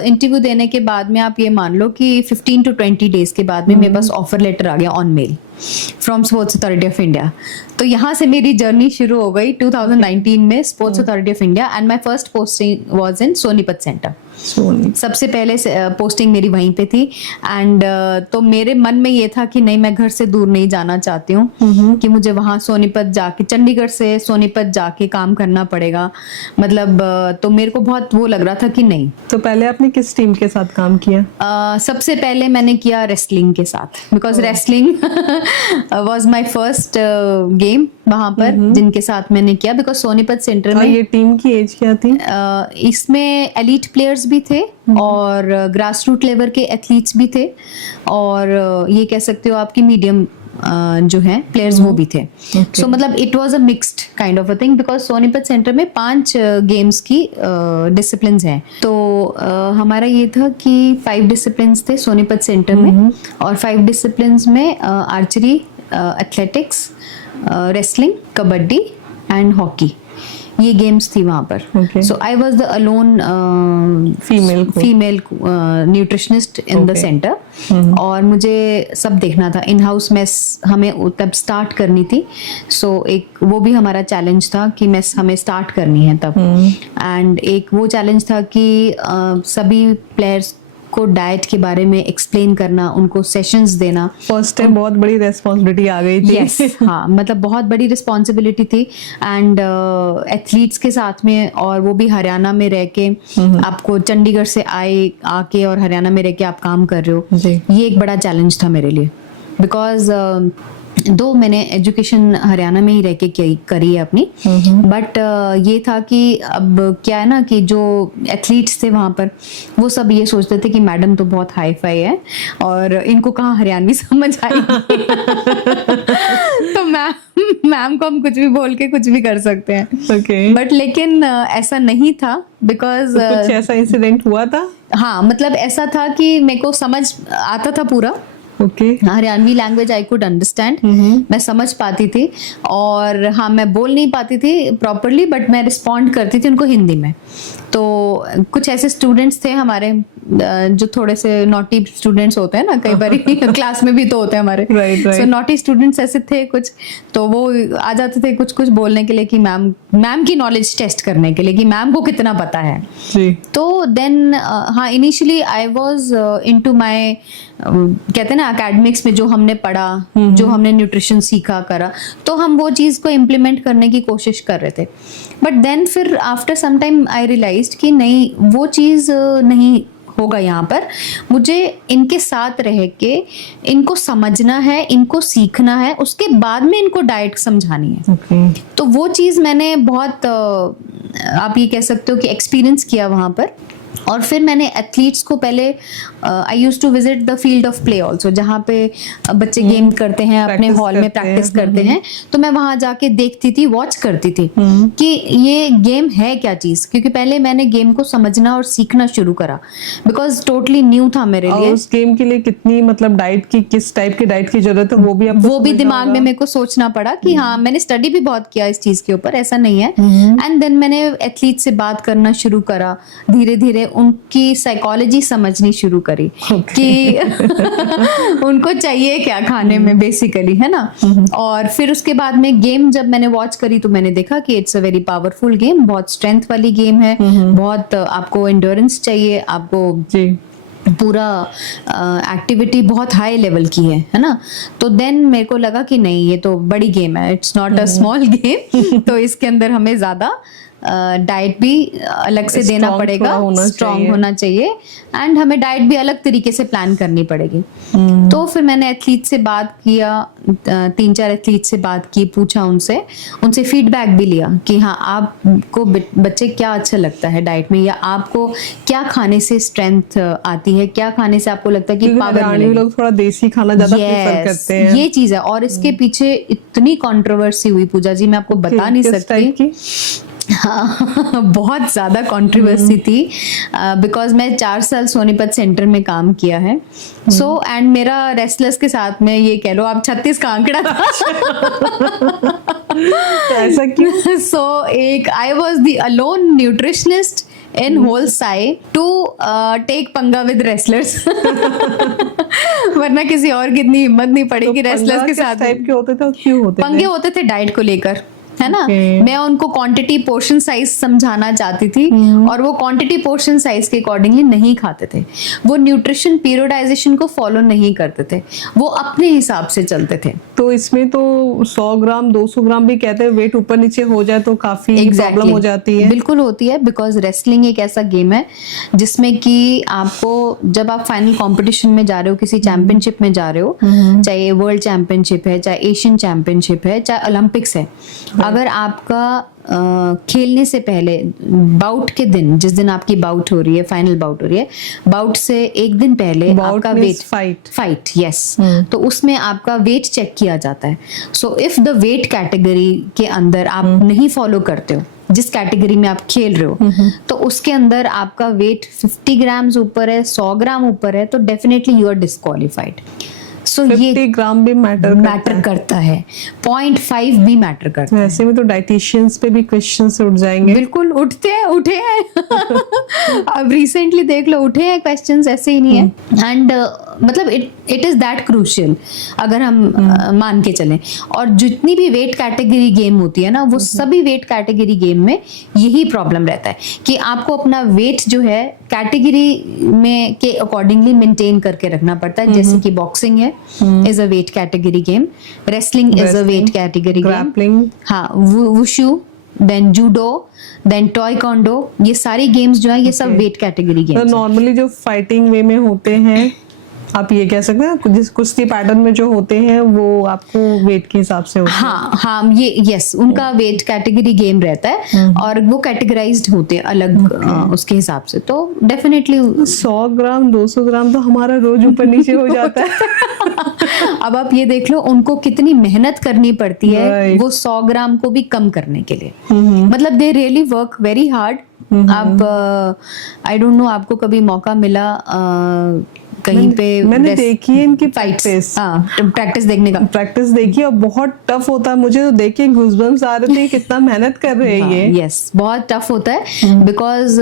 इंटरव्यू देने के बाद में आप ये मान लो कि 15 to 20 डेज के बाद में मेरे पास ऑफर लेटर आ गया on mail from sports authority of India. तो यहाँ से मेरी जर्नी शुरू हो गई 2019 में sports authority of India, and my first posting was in Sonipat centre. सबसे पहले पोस्टिंग मेरी वहीं पे थी। एंड तो मेरे मन में ये था कि नहीं, मैं घर से दूर नहीं जाना चाहती हूँ, कि मुझे वहां सोनीपत जाके, चंडीगढ़ से सोनीपत जाके काम करना पड़ेगा, मतलब तो मेरे को बहुत वो लग रहा था कि नहीं। तो पहले आपने किस टीम के साथ काम किया? सबसे पहले मैंने किया रेसलिंग के साथ, because wrestling was my first game वहां पर, जिनके साथ मैंने किया। बिकॉज सोनीपत सेंटर में ये टीम की एज क्या थी? इसमें एलीट प्लेयर्स भी थे और ग्रास रूट लेवल के एथलीट्स भी थे, और ये कह सकते हो आपकी मीडियम जो है प्लेयर्स वो भी थे। सो मतलब it was a mixed kind of a thing, because Sonipat centre में 5 गेम्स की डिसिप्लिन्स हैं। तो हमारा ये था कि 5 डिसिप्लिन्स थे सोनीपत सेंटर में, और 5 डिसिप्लिन्स में archery, athletics, wrestling, kabaddi and hockey, ये गेम्स थी वहां पर। So I was the alone female nutritionist in the centre, और मुझे सब देखना था। इन हाउस मेस हमें तब स्टार्ट करनी थी, सो एक वो भी हमारा चैलेंज था कि मेस हमें स्टार्ट करनी है तब। एंड एक वो चैलेंज था कि सभी प्लेयर्स को डाइट के बारे में एक्सप्लेन करना, उनको सेशंस देना। फर्स्ट टाइम बहुत बड़ी रिस्पॉन्सिबिलिटी आ गई थी। yes, हाँ, मतलब बहुत बड़ी रिस्पॉन्सिबिलिटी थी। एंड एथलीट्स के साथ में, और वो भी हरियाणा में रह के, आपको चंडीगढ़ से आके और हरियाणा में रह के आप काम कर रहे हो, ये एक बड़ा चैलेंज था मेरे लिए। बिकॉज दो मैंने एजुकेशन हरियाणा में ही रह के करी है अपनी, बट ये था कि अब क्या है ना कि जो एथलीट्स थे वहां पर, वो सब ये सोचते थे कि मैडम तो बहुत हाई फाई है और इनको कहाँ हरियाणवी समझ आएगी। तो मैम को हम कुछ भी बोल के कुछ भी कर सकते हैं। बट लेकिन ऐसा नहीं था, बिकॉज कुछ ऐसा इंसिडेंट हुआ था? हाँ, मतलब ऐसा था कि मेरे को समझ आता था पूरा, Haryanvi language I could understand, मैं समझ पाती थी, और हाँ, मैं बोल नहीं पाती थी प्रॉपरली, बट मैं रिस्पॉन्ड करती थी उनको हिंदी में। तो कुछ ऐसे स्टूडेंट्स थे हमारे जो थोड़े से नॉटी स्टूडेंट्स होते हैं ना, कई बार क्लास में भी तो होते हैं हमारे, सो नॉटी स्टूडेंट्स ऐसे थे कुछ, तो वो आ जाते थे कुछ कुछ बोलने के लिए कि मैम की नॉलेज टेस्ट करने के लिए कि मैम को कितना पता है जी। तो देन हाँ, initially I was into my, कहते हैं ना एकेडमिक्स में जो हमने पढ़ा, जो हमने न्यूट्रिशन सीखा करा, तो हम वो चीज को इम्प्लीमेंट करने की कोशिश कर रहे थे। बट देन फिर after some time I realised कि नहीं, वो चीज नहीं होगा यहाँ पर, मुझे इनके साथ रह के इनको समझना है, इनको सीखना है, उसके बाद में इनको डाइट समझानी है। तो वो चीज़ मैंने बहुत आप ये कह सकते हो कि एक्सपीरियंस किया वहाँ पर। और फिर मैंने एथलीट्स को पहले I used to visit the field of play also, जहाँ पे बच्चे गेम करते हैं, अपने हॉल में प्रैक्टिस करते हैं, तो मैं वहां जाके देखती थी, वॉच करती थी कि ये गेम है क्या चीज, क्योंकि पहले मैंने गेम को समझना और सीखना शुरू करा, बिकॉज टोटली न्यू था मेरे लिए। उस गेम के लिए कितनी मतलब डाइट की, किस टाइप की डाइट की जरूरत है, वो भी दिमाग में मेरे को सोचना पड़ा कि हाँ, मैंने स्टडी भी बहुत किया इस चीज के ऊपर, ऐसा नहीं है। एंड देन मैंने एथलीट से बात करना शुरू करा, धीरे धीरे उनकी साइकोलॉजी समझनी शुरू करी कि उनको चाहिए क्या खाने में बेसिकली, है ना। और फिर उसके बाद में गेम जब मैंने वॉच करी तो मैंने देखा कि it's a very powerful game, बहुत स्ट्रेंथ वाली गेम है, बहुत आपको एंड्योरेंस चाहिए, आपको पूरा एक्टिविटी बहुत हाई लेवल की है ना। तो देन मेरे को लगा कि नहीं, ये तो बड़ी गेम है, it's not a small game, तो इसके अंदर हमें ज्यादा डाइट भी अलग से देना Strong पड़ेगा, थोड़ा होना स्ट्रांग चाहिए। होना चाहिए, एंड हमें डाइट भी अलग तरीके से प्लान करनी पड़ेगी। तो फिर मैंने एथलीट से बात किया, 3-4 एथलीट से बात की, पूछा उनसे फीडबैक भी लिया कि हाँ आपको बच्चे क्या अच्छा लगता है डाइट में, या आपको क्या खाने से स्ट्रेंथ आती है, क्या खाने से आपको लगता है कि क्योंकि पावर हरियाणवी मिलेगी। लोग थोड़ा देसी खाना ज्यादा प्रेफर Yes, करते हैं। ये चीज है। और इसके पीछे इतनी कंट्रोवर्सी हुई पूजा जी, मैं आपको बता नहीं किस टाइप सकती। की? हाँ बहुत ज्यादा कंट्रोवर्सी थी, बिकॉज मैं 4 साल सोनीपत सेंटर में काम किया है। सो एंड मेरा रेसलर्स के साथ में ये कह लो आप 36 का आंकड़ा था। तो ऐसा क्यों? सो एक I was the alone nutritionist in whole Sai to take पंगा with wrestlers। वरना किसी और की इतनी हिम्मत नहीं पड़ी कि रेसलर्स के साथ टाइप के होते थे और क्यों होते पंगे थे? होते थे डाइट को लेकर, है ना। Okay. मैं उनको क्वांटिटी पोर्शन साइज समझाना चाहती थी और वो क्वांटिटी पोर्शन साइज के अकॉर्डिंगली नहीं खाते थे, वो न्यूट्रिशन पीरियडाइजेशन को फॉलो नहीं करते थे, वो अपने हिसाब से चलते थे। तो इसमें तो 100 ग्राम 200 ग्राम भी कहते हैं, वेट ऊपर नीचे हो जाए तो काफी प्रॉब्लम हो जाती है। बिल्कुल होती है, बिकॉज रेसलिंग एक ऐसा गेम है जिसमें कि आपको जब आप फाइनल कंपटीशन में जा रहे हो, किसी चैंपियनशिप में जा रहे हो, चाहे वर्ल्ड चैंपियनशिप है, चाहे एशियन चैंपियनशिप है, चाहे ओलंपिक्स है, अगर आपका खेलने से पहले बाउट के दिन, जिस दिन आपकी बाउट हो रही है, फाइनल बाउट हो रही है, बाउट से एक दिन पहले आपका वेट फाइट यस, तो उसमें आपका वेट चेक किया जाता है। So if the weight category के अंदर आप नहीं फॉलो करते हो, जिस कैटेगरी में आप खेल रहे हो, तो उसके अंदर आपका वेट 50 ग्राम्स ऊपर है, 100 ग्राम ऊपर है, तो डेफिनेटली यू आर डिस्क्वालिफाइड। सो 50 ग्राम भी मैटर करता है, 0.5 भी मैटर करता है। वैसे में तो डाइटिशियंस पे भी क्वेश्चंस उठ जाएंगे। बिल्कुल उठे हैं अब रिसेंटली देख लो, उठे हैं क्वेश्चंस, ऐसे ही नहीं है। एंड मतलब इट इज दैट क्रूशियल अगर हम मान के चलें। और जितनी भी वेट कैटेगरी गेम होती है ना, वो सभी वेट कैटेगरी गेम में यही प्रॉब्लम रहता है कि आपको अपना वेट जो है कैटेगरी में के अकॉर्डिंगली मेंटेन करके रखना पड़ता है। जैसे कि बॉक्सिंग है, is a weight category game, wrestling is a weight category game, grappling, हाँ वुशु, देन जूडो, देन टॉयकॉन्डो, ये सारी गेम्स जो है ये सब वेट कैटेगरी गेम्स हैं। नॉर्मली जो फाइटिंग वे में होते हैं, आप ये कह सकते हैं जिस कुश्ती पैटर्न में जो होते हैं वो आपको वेट के हिसाब से होते हैं। हाँ ये यस, उनका वेट कैटेगरी गेम रहता है और वो कैटेगराइज्ड होते हैं अलग उसके हिसाब से। तो डेफिनेटली 100 ग्राम 200 ग्राम तो हमारा रोज ऊपर नीचे हो जाता है। अब आप ये देख लो उनको कितनी मेहनत करनी पड़ती है वो 100 ग्राम को भी कम करने के लिए। मतलब they really work very hard. आप आई डोंट नो आपको कभी मौका मिला कहीं पे मैंने देखी है इनकी प्रैक्टिस, प्रैक्टिस देखने का, प्रैक्टिस देखी और बहुत टफ होता है। मुझे तो देख के गूज़बम्स आ रहे थे, कितना मेहनत कर रहे हैं ये। यस बहुत टफ होता है because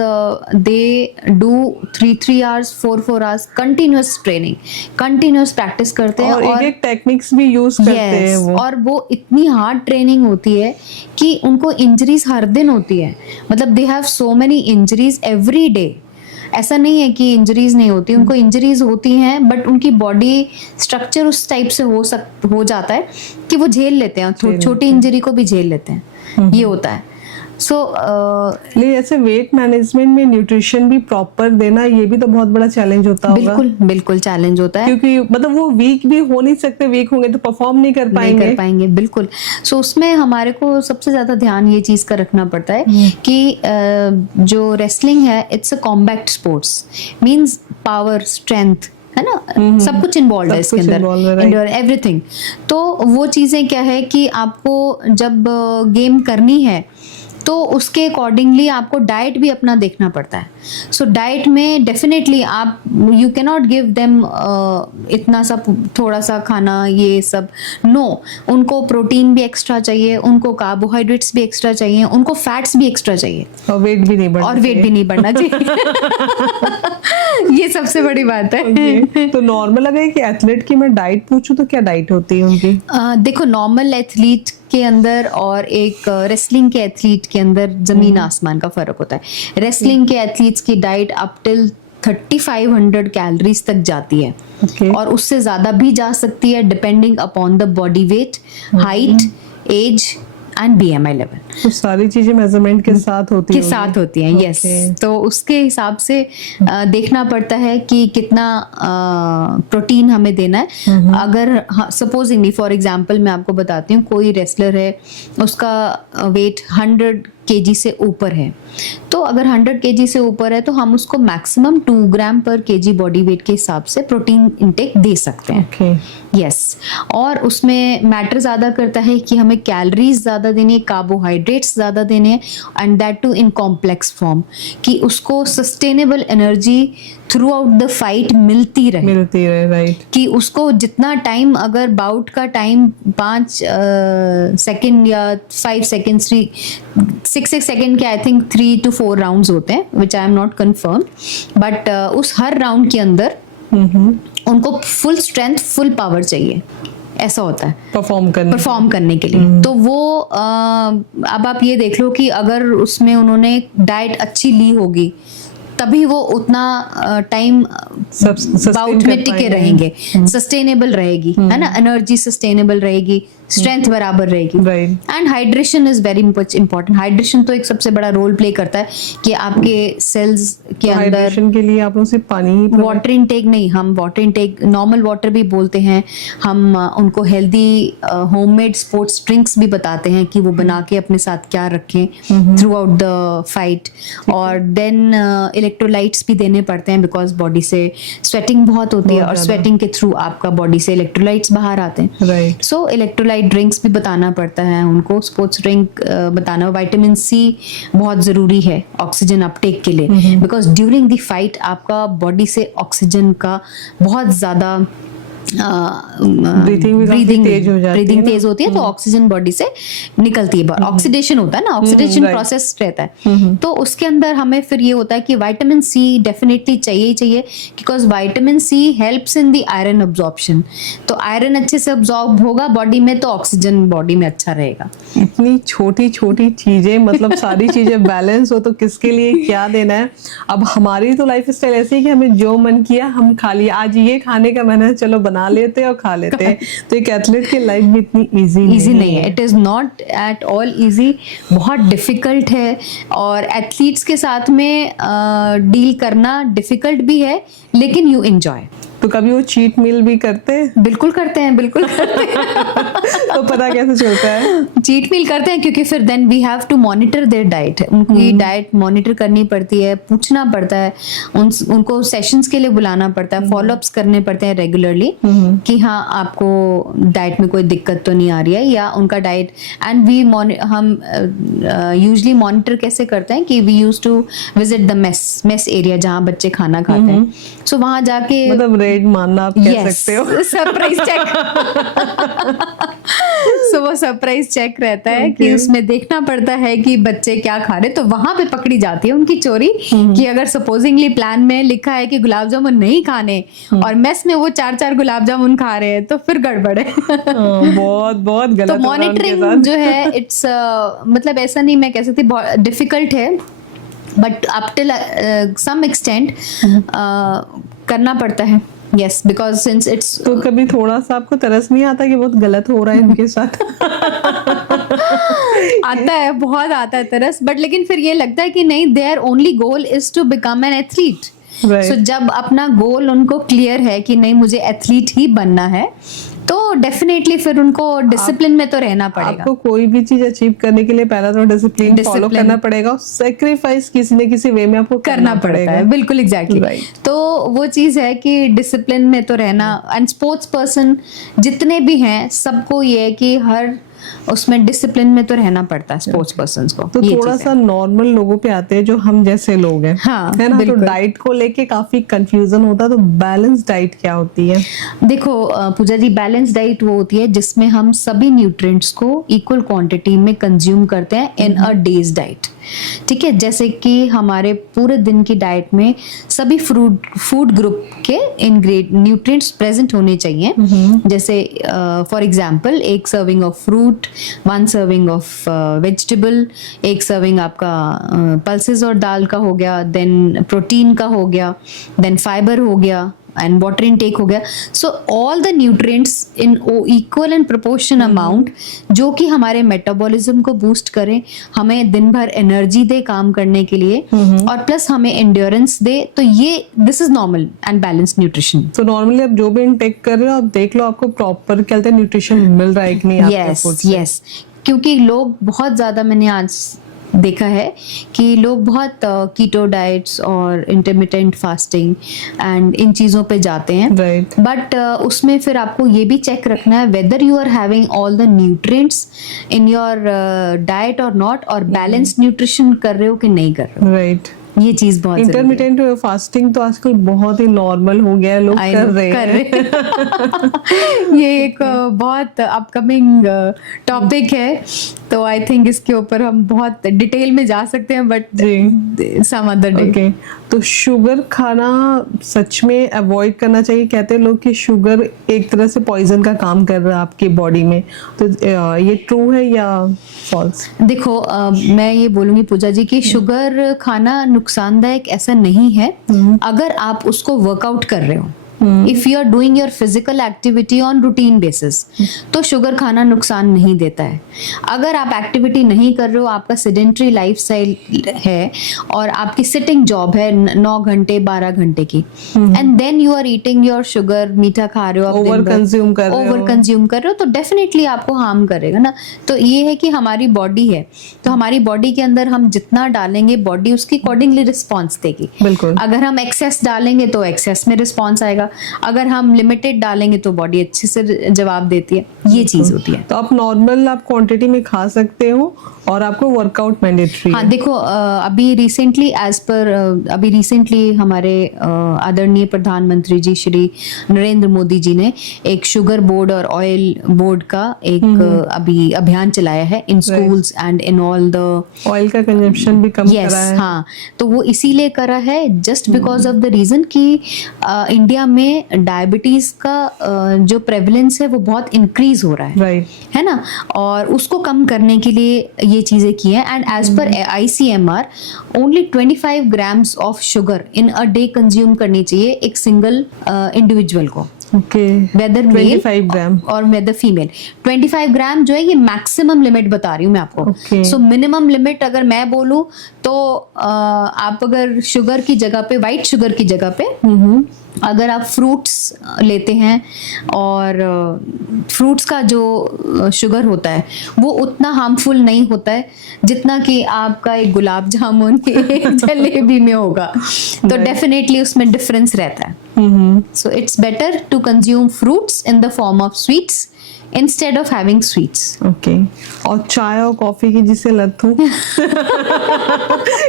they do 3 hours 4 hours continuous training, continuous practice करते हैं और एक टेक्निक्स भी यूज करते हैं वो। और वो इतनी हार्ड ट्रेनिंग होती है कि उनको इंजरीज हर दिन होती है। मतलब they have so many injuries every day. ऐसा नहीं है कि इंजरीज नहीं होती, उनको इंजरीज होती हैं, बट उनकी बॉडी स्ट्रक्चर उस टाइप से हो जाता है कि वो झेल लेते हैं, छोटी इंजरी को भी झेल लेते हैं। ये होता है। सो लेकिन ऐसे वेट मैनेजमेंट में न्यूट्रिशन भी प्रॉपर देना, ये भी तो बहुत बड़ा चैलेंज होता होगा। बिल्कुल बिल्कुल चैलेंज होता है, क्योंकि मतलब वो वीक भी हो नहीं सकते, वीक होंगे तो परफॉर्म नहीं कर पाएंगे। बिल्कुल। सो उसमें हमारे को सबसे ज्यादा ध्यान ये चीज का रखना पड़ता है कि जो रेसलिंग है it's a combat sports, means power, strength, है ना, सब कुछ इन्वॉल्व है इसके अंदर, एवरीथिंग। तो वो चीजें क्या है कि आपको जब गेम करनी है तो उसके अकॉर्डिंगली आपको डाइट भी अपना देखना पड़ता है। सो डाइट में डेफिनेटली आप you can not give them इतना सब थोड़ा सा खाना ये सब, नो। उनको प्रोटीन भी एक्स्ट्रा चाहिए, उनको कार्बोहाइड्रेट्स भी एक्स्ट्रा चाहिए, उनको फैट्स भी एक्स्ट्रा चाहिए, और वेट भी नहीं बढ़ना चाहिए। ये सबसे बड़ी बात है। तो नॉर्मल अगर एक एथलीट की मैं डाइट पूछूं तो क्या डाइट होती है उनकी? देखो नॉर्मल एथलीट के अंदर और एक रेसलिंग के एथलीट के अंदर जमीन आसमान का फर्क होता है। रेसलिंग के एथलीट्स की डाइट अप टिल 3500 कैलोरीज तक जाती है और उससे ज्यादा भी जा सकती है depending upon the body weight, height, age and BMI level. तो सारी चीजें मेजरमेंट के साथ होती हैं, यस। तो उसके हिसाब से देखना पड़ता है कि कितना प्रोटीन हमें देना है। अगर सपोजिंगली फॉर एग्जांपल मैं आपको बताती हूँ, कोई रेसलर है, उसका वेट 100 kg से ऊपर है, तो अगर 100 kg से ऊपर है तो हम उसको मैक्सिमम 2 ग्राम पर kg बॉडी वेट के हिसाब से प्रोटीन इंटेक दे सकते हैं। यस, और उसमें मैटर ज़्यादा करता है कि हमें कैलोरीज ज़्यादा देनी है, कार्बोहाइड्रेट्स ज़्यादा देने हैं, and that too in complex form, कि उसको sustainable energy throughout the fight मिलती रहे, राइट। कि उसको जितना टाइम, अगर बाउट का टाइम 5 सेकेंड या 5 सेकेंड, 6 सेकेंड के आई थिंक 3 to 4 राउंड्स होते हैं, which I am not confirm, but उस हर राउंड के अंदर उनको फुल स्ट्रेंथ, फुल पावर चाहिए, ऐसा होता है परफॉर्म करने के लिए। तो वो अब आप ये देख लो कि अगर उसमें उन्होंने डाइट अच्छी ली होगी तभी वो उतना टाइम बाउट में टिके रहेंगे, सस्टेनेबल रहेगी, है ना, एनर्जी सस्टेनेबल रहेगी, स्ट्रेंथ बराबर रहेगी। And hydration is very much important. Hydration तो एक सबसे बड़ा रोल प्ले करता है कि आपके सेल्स के अंदर हाइड्रेशन के लिए आप उनसे पानी, वाटर इनटेक नहीं, हम वाटर इनटेक नॉर्मल वाटर भी बोलते हैं, हम उनको हेल्दी होममेड स्पोर्ट्स ड्रिंक्स भी बताते हैं कि वो बना के अपने साथ क्या रखें थ्रू आउट द फाइट। और देन इलेक्ट्रोलाइट्स भी देने पड़ते हैं, बिकॉज बॉडी से स्वेटिंग बहुत होती है, और स्वेटिंग के थ्रू आपका बॉडी से इलेक्ट्रोलाइट्स बाहर आते हैं। सो इलेक्ट्रोलाइट ड्रिंक्स भी बताना पड़ता है उनको, स्पोर्ट्स ड्रिंक बताना। विटामिन C बहुत जरूरी है ऑक्सीजन अपटेक के लिए, बिकॉज ड्यूरिंग द फाइट आपका बॉडी से ऑक्सीजन का बहुत ज्यादा ब्रीदिंग तेज होती है, तो ऑक्सीजन बॉडी से निकलती है, ऑक्सीडेशन होता है ना, ऑक्सीडेशन प्रोसेस रहता है। तो उसके अंदर हमें फिर ये होता है कि विटामिन C डेफिनेटली चाहिए ही चाहिए, because vitamin C helps in the iron absorption. तो आयरन अच्छे से अब्जॉर्ब होगा बॉडी में तो ऑक्सीजन बॉडी में अच्छा रहेगा। इतनी छोटी छोटी चीजें, मतलब सारी चीजें बैलेंस हो तो किसके लिए क्या देना है। अब हमारी तो लाइफ स्टाइल ऐसी है कि हमें जो मन किया हम खा लिया, आज ये खाने का मन है चलो बना लेते और खा लेते हैं। तो एक एथलीट की लाइफ भी इतनी इजी नहीं है। It is not at all easy, बहुत डिफिकल्ट है, और एथलीट्स के साथ में डील करना डिफिकल्ट भी है, लेकिन यू एंजॉय। तो कभी वो चीट मील भी करते हैं? बिल्कुल करते हैं, बिल्कुल करते हैं। तो पता कैसे चलता है? चीट मील करते हैं क्योंकि फिर then we have to monitor their diet, उनकी डाइट मॉनिटर करनी पड़ती है, पूछना पड़ता है, उनको सेशंस के लिए बुलाना पड़ता है, फॉलोअप्स करने पड़ते हैं रेगुलरली कि हाँ आपको डाइट में कोई दिक्कत तो नहीं आ रही है, या उनका डाइट। एंड हम यूजुअली मॉनिटर कैसे करते हैं कि we use to visit the mess area जहाँ बच्चे खाना खाते हैं। सो वहां जाके मतलब रेड मानना आप कह सकते हो, सरप्राइज चेक। सो वो सरप्राइज चेक रहता है कि उसमें देखना पड़ता है कि बच्चे क्या खा रहे, तो वहां पे पकड़ी जाती है उनकी चोरी कि अगर सपोजिंगली प्लान में लिखा है कि गुलाब जामुन नहीं खाने और मेस में वो 4-4 गुलाब जामुन खा रहे हैं तो फिर गड़बड़ है। बहुत बहुत गलत। तो मॉनिटरिंग जो है इट्स मतलब ऐसा नहीं मैं कह सकती डिफिकल्ट है, but up till some extent करना पड़ता है। Yes, because since it's तो कभी थोड़ा सा आपको तरस नहीं आता कि बहुत गलत हो रहा है इनके साथ? आता है, बहुत आता है तरस, बट लेकिन फिर ये लगता है कि नहीं, their only goal is to become an athlete. So जब अपना गोल उनको क्लियर है कि नहीं मुझे एथलीट ही बनना है, तो डेफिनेटली फिर उनको डिसिप्लिन में तो रहना पड़ेगा। आपको कोई भी चीज अचीव करने के लिए पहला तो डिसिप्लिन फॉलो करना पड़ेगा, सैक्रिफाइस किसी न किसी वे में आपको करना पड़ता है। बिल्कुल एग्जैक्टली तो वो चीज है कि डिसिप्लिन में तो रहना। एंड स्पोर्ट्स पर्सन जितने भी हैं सबको ये है कि हर उसमें डिसिप्लिन में तो रहना पड़ता है स्पोर्ट्स पर्सन को। तो थोड़ा सा नॉर्मल लोगों पे आते हैं जो हम जैसे लोग हैं, हाँ, है ना, तो डाइट को लेके काफी कंफ्यूजन होता है। तो बैलेंस डाइट क्या होती है? देखो पूजा जी, बैलेंस डाइट वो होती है जिसमें हम सभी न्यूट्रिएंट्स को इक्वल क्वांटिटी में कंज्यूम करते हैं इन अ डेज डाइट। ठीक है, जैसे कि हमारे पूरे दिन की डाइट में सभी फूड ग्रुप के न्यूट्रिएंट्स प्रेजेंट होने चाहिए। जैसे for example 1 serving of fruit, 1 serving of vegetable, 1 serving आपका पल्सेस और दाल का हो गया, देन प्रोटीन का हो गया, देन फाइबर हो गया, एंड वाटर इनटेक हो गया. So all the nutrients in equal and proportion amount जो कि हमारे मेटाबॉलिज्म को बूस्ट करें, हमें दिन भर एनर्जी दे काम करने के लिए, और प्लस हमें एंड्योरेंस दे. तो ये this is normal and balanced nutrition. तो नॉर्मली आप जो भी इनटेक कर रहे हो, आप देख लो आपको प्रॉपर क्या कहते हैं न्यूट्रिशन मिल रहा है कि नहीं आपके फूड से. यस, क्योंकि लोग बहुत ज्यादा, मैंने आज देखा है कि लोग बहुत कीटो डाइट्स और इंटरमिटेंट फास्टिंग एंड इन चीज़ों पे जाते हैं. राइट. बट उसमें फिर आपको ये भी चेक रखना है whether you are having all the nutrients in your diet और नॉट, और बैलेंस्ड न्यूट्रिशन कर रहे हो कि नहीं कर रहे हो. राइट. ये चीज बहुत इंटरमिटेंट फास्टिंग तो आजकल बहुत ही नॉर्मल हो गया है, लोग कर रहे हैं. ये एक बहुत अपकमिंग टॉपिक है, तो आई थिंक इसके ऊपर हम बहुत डिटेल में जा सकते हैं, but some other day. Okay. तो शुगर खाना सच में अवॉइड करना चाहिए. कहते हैं लोग कि शुगर एक तरह से पॉइजन का काम कर रहा है आपकी बॉडी में, तो ये ट्रू है या फॉल्स? देखो मैं ये बोलूंगी पूजा जी कि शुगर खाना नुकसानदायक ऐसा नहीं है अगर आप उसको वर्कआउट कर रहे हो. If you are doing your physical activity on routine basis, तो शुगर खाना नुकसान नहीं देता है. अगर आप एक्टिविटी नहीं कर रहे हो, आपका सेडेंटरी लाइफस्टाइल है और आपकी सिटिंग जॉब है 9 घंटे 12 घंटे की, and then you are eating your sugar, मीठा खा रहे हो, ओवर कंज्यूम कर रहे हो, तो डेफिनेटली आपको हार्म करेगा ना. तो ये है कि हमारी बॉडी है, तो हमारी बॉडी के अंदर हम जितना डालेंगे बॉडी उसकी अकॉर्डिंगली रिस्पॉन्स देगी. बिल्कुल. अगर हम एक्सेस डालेंगे तो एक्सेस में रिस्पॉन्स आएगा, अगर हम लिमिटेड डालेंगे तो बॉडी अच्छे से जवाब देती है. ये चीज होती है. तो आप नॉर्मल आप क्वांटिटी में खा सकते हो और आपको वर्कआउट मैंडेटरी है. हाँ देखो अभी रिसेंटली हमारे आदरणीय प्रधानमंत्री जी श्री नरेंद्र मोदी जी ने एक शुगर बोर्ड और ऑयल बोर्ड का एक अभी अभियान चलाया है इन schools and in all the. Oil का कंजम्पशन भी कम करा है. हाँ, तो वो इसीलिए करा है just because of the reason कि इंडिया में डायबिटीज का जो प्रेवलेंस है वो बहुत इंक्रीज हो रहा है. राइट. है ना, और उसको कम करने के लिए ये चीजें की हैं. And as per ICMR only 25 grams of sugar in a day consume करनी चाहिए एक सिंगल इंडिविजुअल को. ओके. वेदर 25 ग्राम और वेदर फीमेल. 25 ग्राम जो है ये मैक्सिमम लिमिट बता रही हूँ मैं आपको. Okay. सो मिनिमम लिमिट अगर मैं बोलूँ तो आप अगर शुगर की जगह पे, वाइट शुगर की जगह पे अगर आप फ्रूट्स लेते हैं, और फ्रूट्स का जो शुगर होता है वो उतना हार्मफुल नहीं होता है जितना कि आपका एक गुलाब जामुन जलेबी में होगा. तो डेफिनेटली उसमें डिफरेंस रहता है. So it's better to consume fruits in the form of sweets instead of having sweets. Okay. और चाय और कॉफी की जिसे लत हो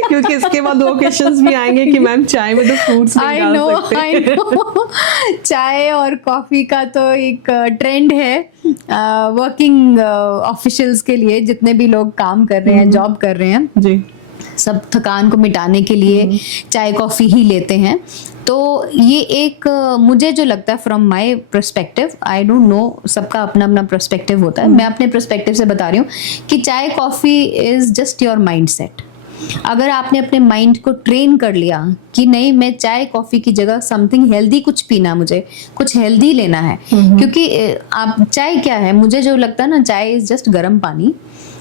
क्योंकि इसके बाद ओकेशंस भी आएंगे कि मैम चाय में तो फ्रूट्स नहीं डाल सकते. I know. चाय और कॉफी का तो एक ट्रेंड है वर्किंग ऑफिशियल्स के लिए. जितने भी लोग काम कर रहे हैं, जॉब कर रहे हैं जी, सब थकान को मिटाने के लिए चाय कॉफी ही लेते हैं. तो ये एक मुझे जो लगता है from my perspective, I don't know, सबका अपना अपना पर्सपेक्टिव होता है. मैं अपने पर्सपेक्टिव से बता रही हूँ कि चाय coffee is just your mind set. अगर आपने अपने माइंड को ट्रेन कर लिया कि नहीं, मैं चाय कॉफी की जगह समथिंग हेल्दी कुछ पीना, मुझे कुछ हेल्दी लेना है. क्योंकि आप चाय क्या है, मुझे जो लगता है ना, चाय इज जस्ट गर्म पानी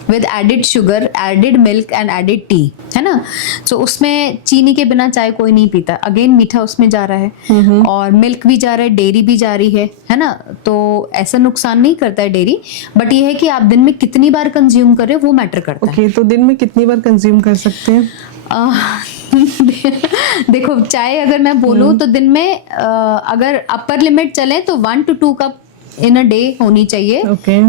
with added sugar, added milk and added tea, है ना. so उसमें चीनी के बिना चाय कोई नहीं पीता. अगेन मीठा उसमें जा रहा है और मिल्क भी जा रहा है, डेयरी भी जा रही है ना. तो ऐसा नुकसान नहीं करता है डेयरी, बट ये है कि आप दिन में कितनी बार कंज्यूम कर रहे हो वो मैटर करता है. ओके. तो दिन में कितनी बार कंज्यूम कर सकते हैं? देखो चाय अगर मैं बोलूँ तो दिन में अगर अपर लिमिट चले तो 1 to 2 cup in a day होनी चाहिए.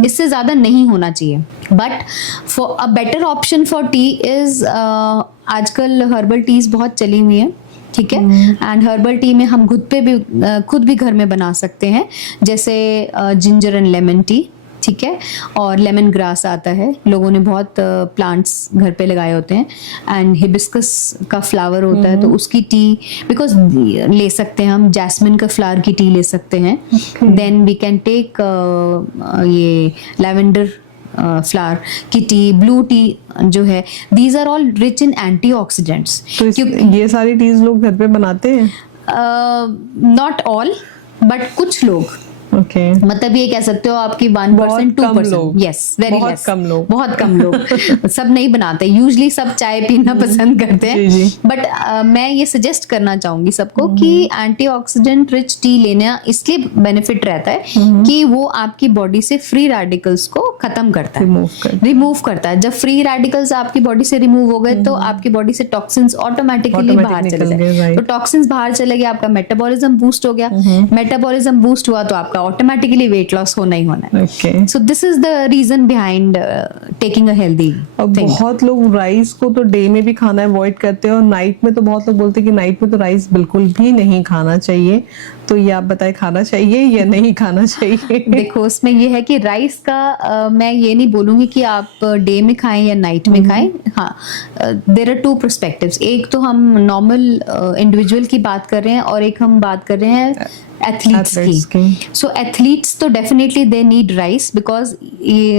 इससे ज्यादा नहीं होना चाहिए. But for a better option for T is आजकल हर्बल टीज बहुत चली हुई है. ठीक है. एंड हर्बल टी में हम खुद भी घर में बना सकते हैं, जैसे जिंजर एंड लेमन टी. ठीक है. और लेमन ग्रास आता है, लोगों ने बहुत प्लांट्स घर पे लगाए होते हैं. एंड हिबिस्कस का फ्लावर होता है, तो उसकी टी बिकॉज ले सकते हैं हम. जैस्मिन का फ्लावर की टी ले सकते हैं. देन वी कैन टेक ये लैवेंडर फ्लावर की टी, ब्लू टी जो है. These are all rich in antioxidants. तो ये सारी टीज लोग घर पे बनाते हैं? नॉट ऑल, बट कुछ लोग, ओके मतलब ये कह सकते हो आपकी 1% 2%, यस, वेरी बहुत लेस, कम लोग, बहुत कम लोग सब नहीं बनाते, यूजली सब चाय पीना पसंद करते हैं, बट मैं ये सजेस्ट करना चाहूंगी सबको कि एंटीऑक्सीडेंट रिच टी लेना इसलिए बेनिफिट रहता है कि वो आपकी बॉडी से फ्री रेडिकल्स को खत्म करता है, रिमूव करता है। जब फ्री रेडिकल्स आपकी बॉडी से रिमूव हो गए तो आपकी बॉडी से टॉक्सिन्स ऑटोमेटिकली बाहर चले गए, तो टॉक्सिन्स बाहर चले गए, आपका मेटाबॉलिज्म बूस्ट हो गया, मेटाबॉलिज्म बूस्ट हुआ तो आपका ऑटोमेटिकली वेट लॉस होना ही होना है। So this is the reason behind taking a healthy thing. बहुत लोग राइस को तो डे में भी खाना अवॉइड करते हैं और नाइट में तो बहुत लोग बोलते हैं कि नाइट में तो राइस बिल्कुल भी नहीं खाना चाहिए, तो ये आप बताएं खाना चाहिए या नहीं खाना चाहिए? देखो उसमें ये है कि राइस का मैं ये नहीं बोलूंगी कि आप डे में खाएं या नाइट में खाएं। हाँ, देयर आर टू पर्सपेक्टिव्स, एक तो हम नॉर्मल इंडिविजुअल की बात कर रहे हैं और एक हम बात कर रहे हैं एथलीट्स की। सो एथलीट्स तो definitely they need rice, because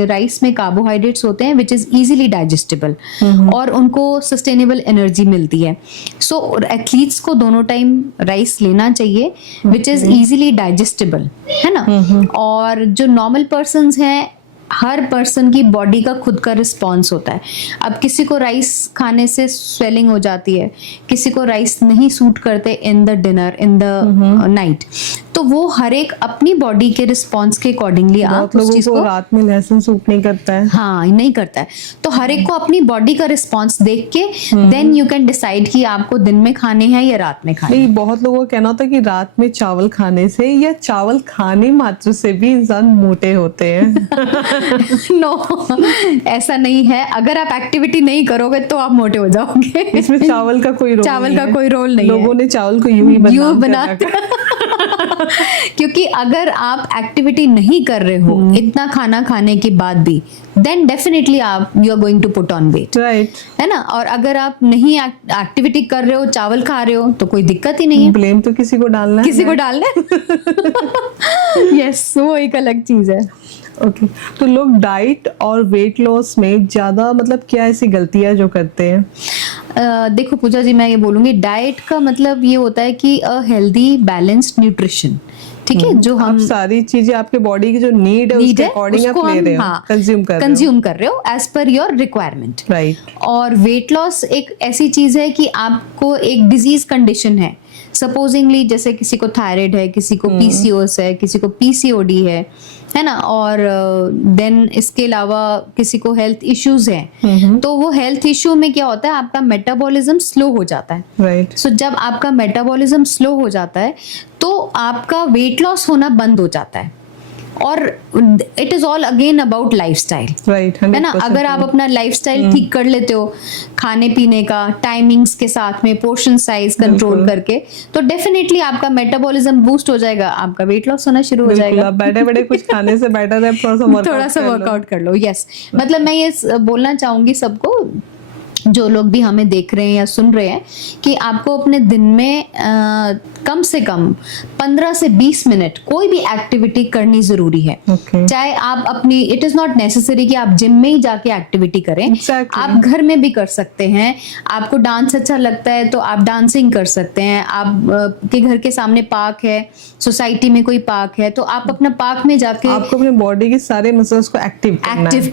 rice में कार्बोहाइड्रेट्स होते हैं विच इज इजीली डाइजेस्टेबल और उनको सस्टेनेबल एनर्जी मिलती है। सो एथलीट्स को दोनों टाइम राइस लेना चाहिए विच इज इजीली डाइजेस्टेबल, है ना। और जो नॉर्मल पर्सन्स हैं, हर पर्सन की बॉडी का खुद का रिस्पॉन्स होता है। अब किसी को राइस खाने से स्वेलिंग हो जाती है, किसी को राइस नहीं सूट करते in the dinner, in the night, तो वो हर एक अपनी बॉडी के रिस्पॉन्स के अकॉर्डिंगली आप उस चीज को, रात में लहसुन सूट नहीं करता है, हाँ नहीं करता है, तो हर एक को अपनी बॉडी का रिस्पॉन्स देख के देन यू कैन डिसाइड कि आपको दिन में खाने हैं या रात में खाने। नहीं, बहुत लोगों का कहना होता है कि रात में चावल खाने से या चावल खाने मात्र से भी इंसान मोटे होते हैं। नो ऐसा नहीं है, अगर आप एक्टिविटी नहीं करोगे तो आप मोटे हो जाओगे। इसमें चावल का कोई रोल चावल का कोई रोल नहीं है, लोगों ने चावल को यूं ही बना क्योंकि अगर आप एक्टिविटी नहीं कर रहे हो इतना खाना खाने के बाद भी, देन डेफिनेटली आप you are going to put on weight, right, है ना। और अगर आप नहीं एक्टिविटी कर रहे हो, चावल खा रहे हो, तो कोई दिक्कत ही नहीं है। ब्लेम तो किसी को डालना है, किसी को डालना है। यस, वो एक अलग चीज है। ओके, तो लोग डाइट और वेट लॉस में ज्यादा मतलब क्या ऐसी गलतियां जो करते हैं? देखो पूजा जी, मैं ये बोलूंगी डाइट का मतलब ये होता है कि अ हेल्दी बैलेंस्ड न्यूट्रिशन, ठीक है, जो हम सारी चीजें आपके बॉडी की जो नीड है उसके अकॉर्डिंग आप ले रहे हो, कंज्यूम कर रहे हो as per your requirement, right. और वेट लॉस एक ऐसी चीज है कि आपको एक डिजीज कंडीशन है, सपोजिंगली जैसे किसी को थायराइड है, किसी को पीसीओएस है, किसी को पीसीओडी है ना, और देन इसके अलावा किसी को हेल्थ इश्यूज हैं, तो वो हेल्थ इश्यू में क्या होता है, आपका मेटाबॉलिज्म स्लो हो जाता है, राइट। सो जब आपका मेटाबॉलिज्म स्लो हो जाता है तो आपका वेट लॉस होना बंद हो जाता है, और it is all again about lifestyle, right, है ना। अगर आप अपना लाइफस्टाइल ठीक कर लेते हो, खाने पीने का टाइमिंग्स के साथ में पोर्शन साइज कंट्रोल करके, तो डेफिनेटली आपका मेटाबॉलिज्म बूस्ट हो जाएगा, आपका वेट लॉस होना शुरू हो जाएगा। बैठे बैठे कुछ खाने से बेटर है थोड़ा सा वर्कआउट कर लो। यस, मतलब मैं ये बोलना चाहूंगी सबको, जो लोग भी हमें देख रहे हैं या सुन रहे हैं, कि आपको अपने दिन में कम से कम 15 से 20 मिनट कोई भी एक्टिविटी करनी जरूरी है। चाहे आप अपनी, इट इज नॉट नेसेसरी कि आप जिम में ही जाके एक्टिविटी करें, आप घर में भी कर सकते हैं। आपको डांस अच्छा लगता है तो आप डांसिंग कर सकते हैं, आप के घर के सामने पार्क है, सोसाइटी में कोई पार्क है, तो आप अपना पार्क में जाके, आपको अपने बॉडी के सारे मसल्स को एक्टिव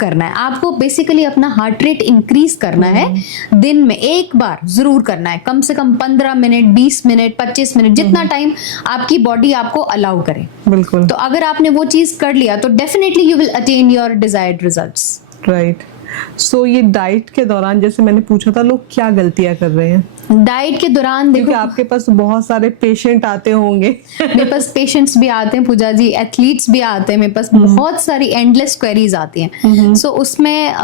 करना है। आपको बेसिकली अपना हार्ट रेट इंक्रीज करना है, दिन में एक बार जरूर करना है, कम से कम 15 मिनट, 20 मिनट, 25 मिनट, जितना टाइम आपकी बॉडी आपको अलाउ करे। बिल्कुल। तो अगर आपने वो चीज कर लिया तो definitely you will attain your desired results, right. So ये डाइट के दौरान, जैसे मैंने पूछा था, लोग क्या गलतियां कर रहे हैं डाइट के दौरान? देखो, आपके पास बहुत सारे पेशेंट आते होंगे। मेरे पास पेशेंट्स भी आते हैं पूजा जी, एथलीट्स भी आते हैं, मेरे पास बहुत सारी एंडलेस क्वेरीज आती हैं। सो उसमें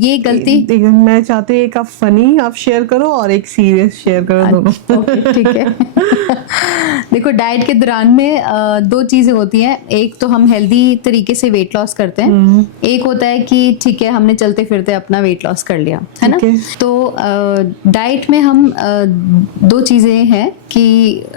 ये गलती, मैं चाहती हूँ एक आप फनी आप शेयर करो और एक सीरियस शेयर करो, दोनों। ठीक है। देखो, डाइट के दौरान में दो चीजें होती हैं, एक तो हम हेल्दी तरीके से वेट लॉस करते हैं, एक होता है कि ठीक है हमने चलते फिरते अपना वेट लॉस कर लिया, है ना। तो डाइट में हम दो चीजें हैं कि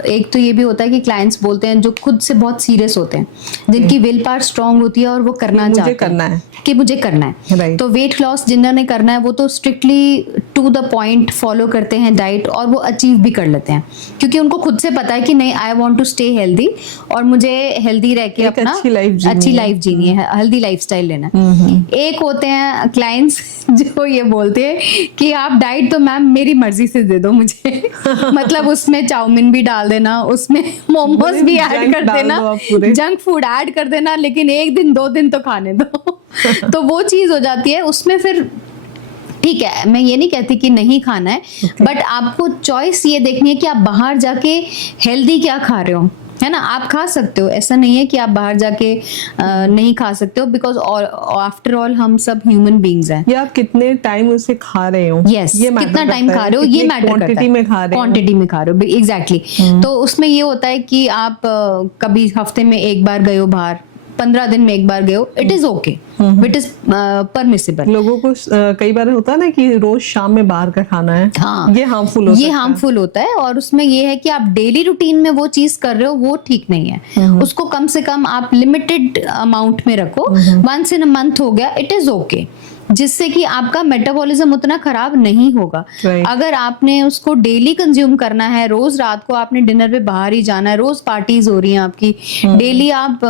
एक तो ये भी होता है कि क्लाइंट्स बोलते हैं जो खुद से बहुत सीरियस होते हैं, जिनकी विल पावर स्ट्रांग होती है और वो करना चाहते हैं कि मुझे करना है, तो वेट लॉस जिन्होंने करना है वो तो strictly to the point follow करते हैं डाइट और वो अचीव भी कर लेते हैं, क्योंकि उनको खुद से पता है कि नहीं, I want to stay healthy और मुझे हेल्दी रह के अपना अच्छी लाइफ जीनी है, हेल्दी लाइफस्टाइल लेना है। एक होते हैं क्लाइंट्स जो ये बोलते हैं कि आप डाइट तो मैम मेरी मर्जी से दे दो मुझे मतलब उसमें चाउमीन भी डाल देना, उसमें मोमोज भी ऐड कर देना, जंक फूड ऐड कर देना, लेकिन एक दिन 2 दिन तो खाने दो तो वो चीज हो जाती है उसमें। फिर ठीक है, मैं ये नहीं कहती कि नहीं खाना है, बट आपको चॉइस ये देखनी है कि आप बाहर जाके हेल्दी क्या खा रहे हो, है ना। आप खा सकते हो, ऐसा नहीं है कि आप बाहर जाके नहीं खा सकते हो, बिकॉज आफ्टर ऑल हम सब ह्यूमन बीइंग्स हैं। या आप कितने टाइम उसे खा रहे हो, yes, कितना टाइम खा रहे हो ये मैटर करता है, क्वांटिटी में खा रहे हो एग्जैक्टली। तो उसमें ये होता है कि आप कभी हफ्ते में एक बार गए हो बाहर, 15 दिन में एक बार गए हो, it is okay, it is permissible. लोगों को कई बार होता है ना कि रोज शाम में बाहर का खाना है, हाँ, ये हार्मफुल होता है। और उसमें ये है कि आप डेली रूटीन में वो चीज कर रहे हो, वो ठीक नहीं है। उसको कम से कम आप लिमिटेड अमाउंट में रखो, वंस इन अ मंथ हो गया, इट इज ओके, जिससे कि आपका मेटाबॉलिज्म उतना खराब नहीं होगा। अगर आपने उसको डेली कंज्यूम करना है, रोज रात को आपने डिनर पे बाहर ही जाना है, रोज पार्टीज हो रही हैं आपकी, डेली आप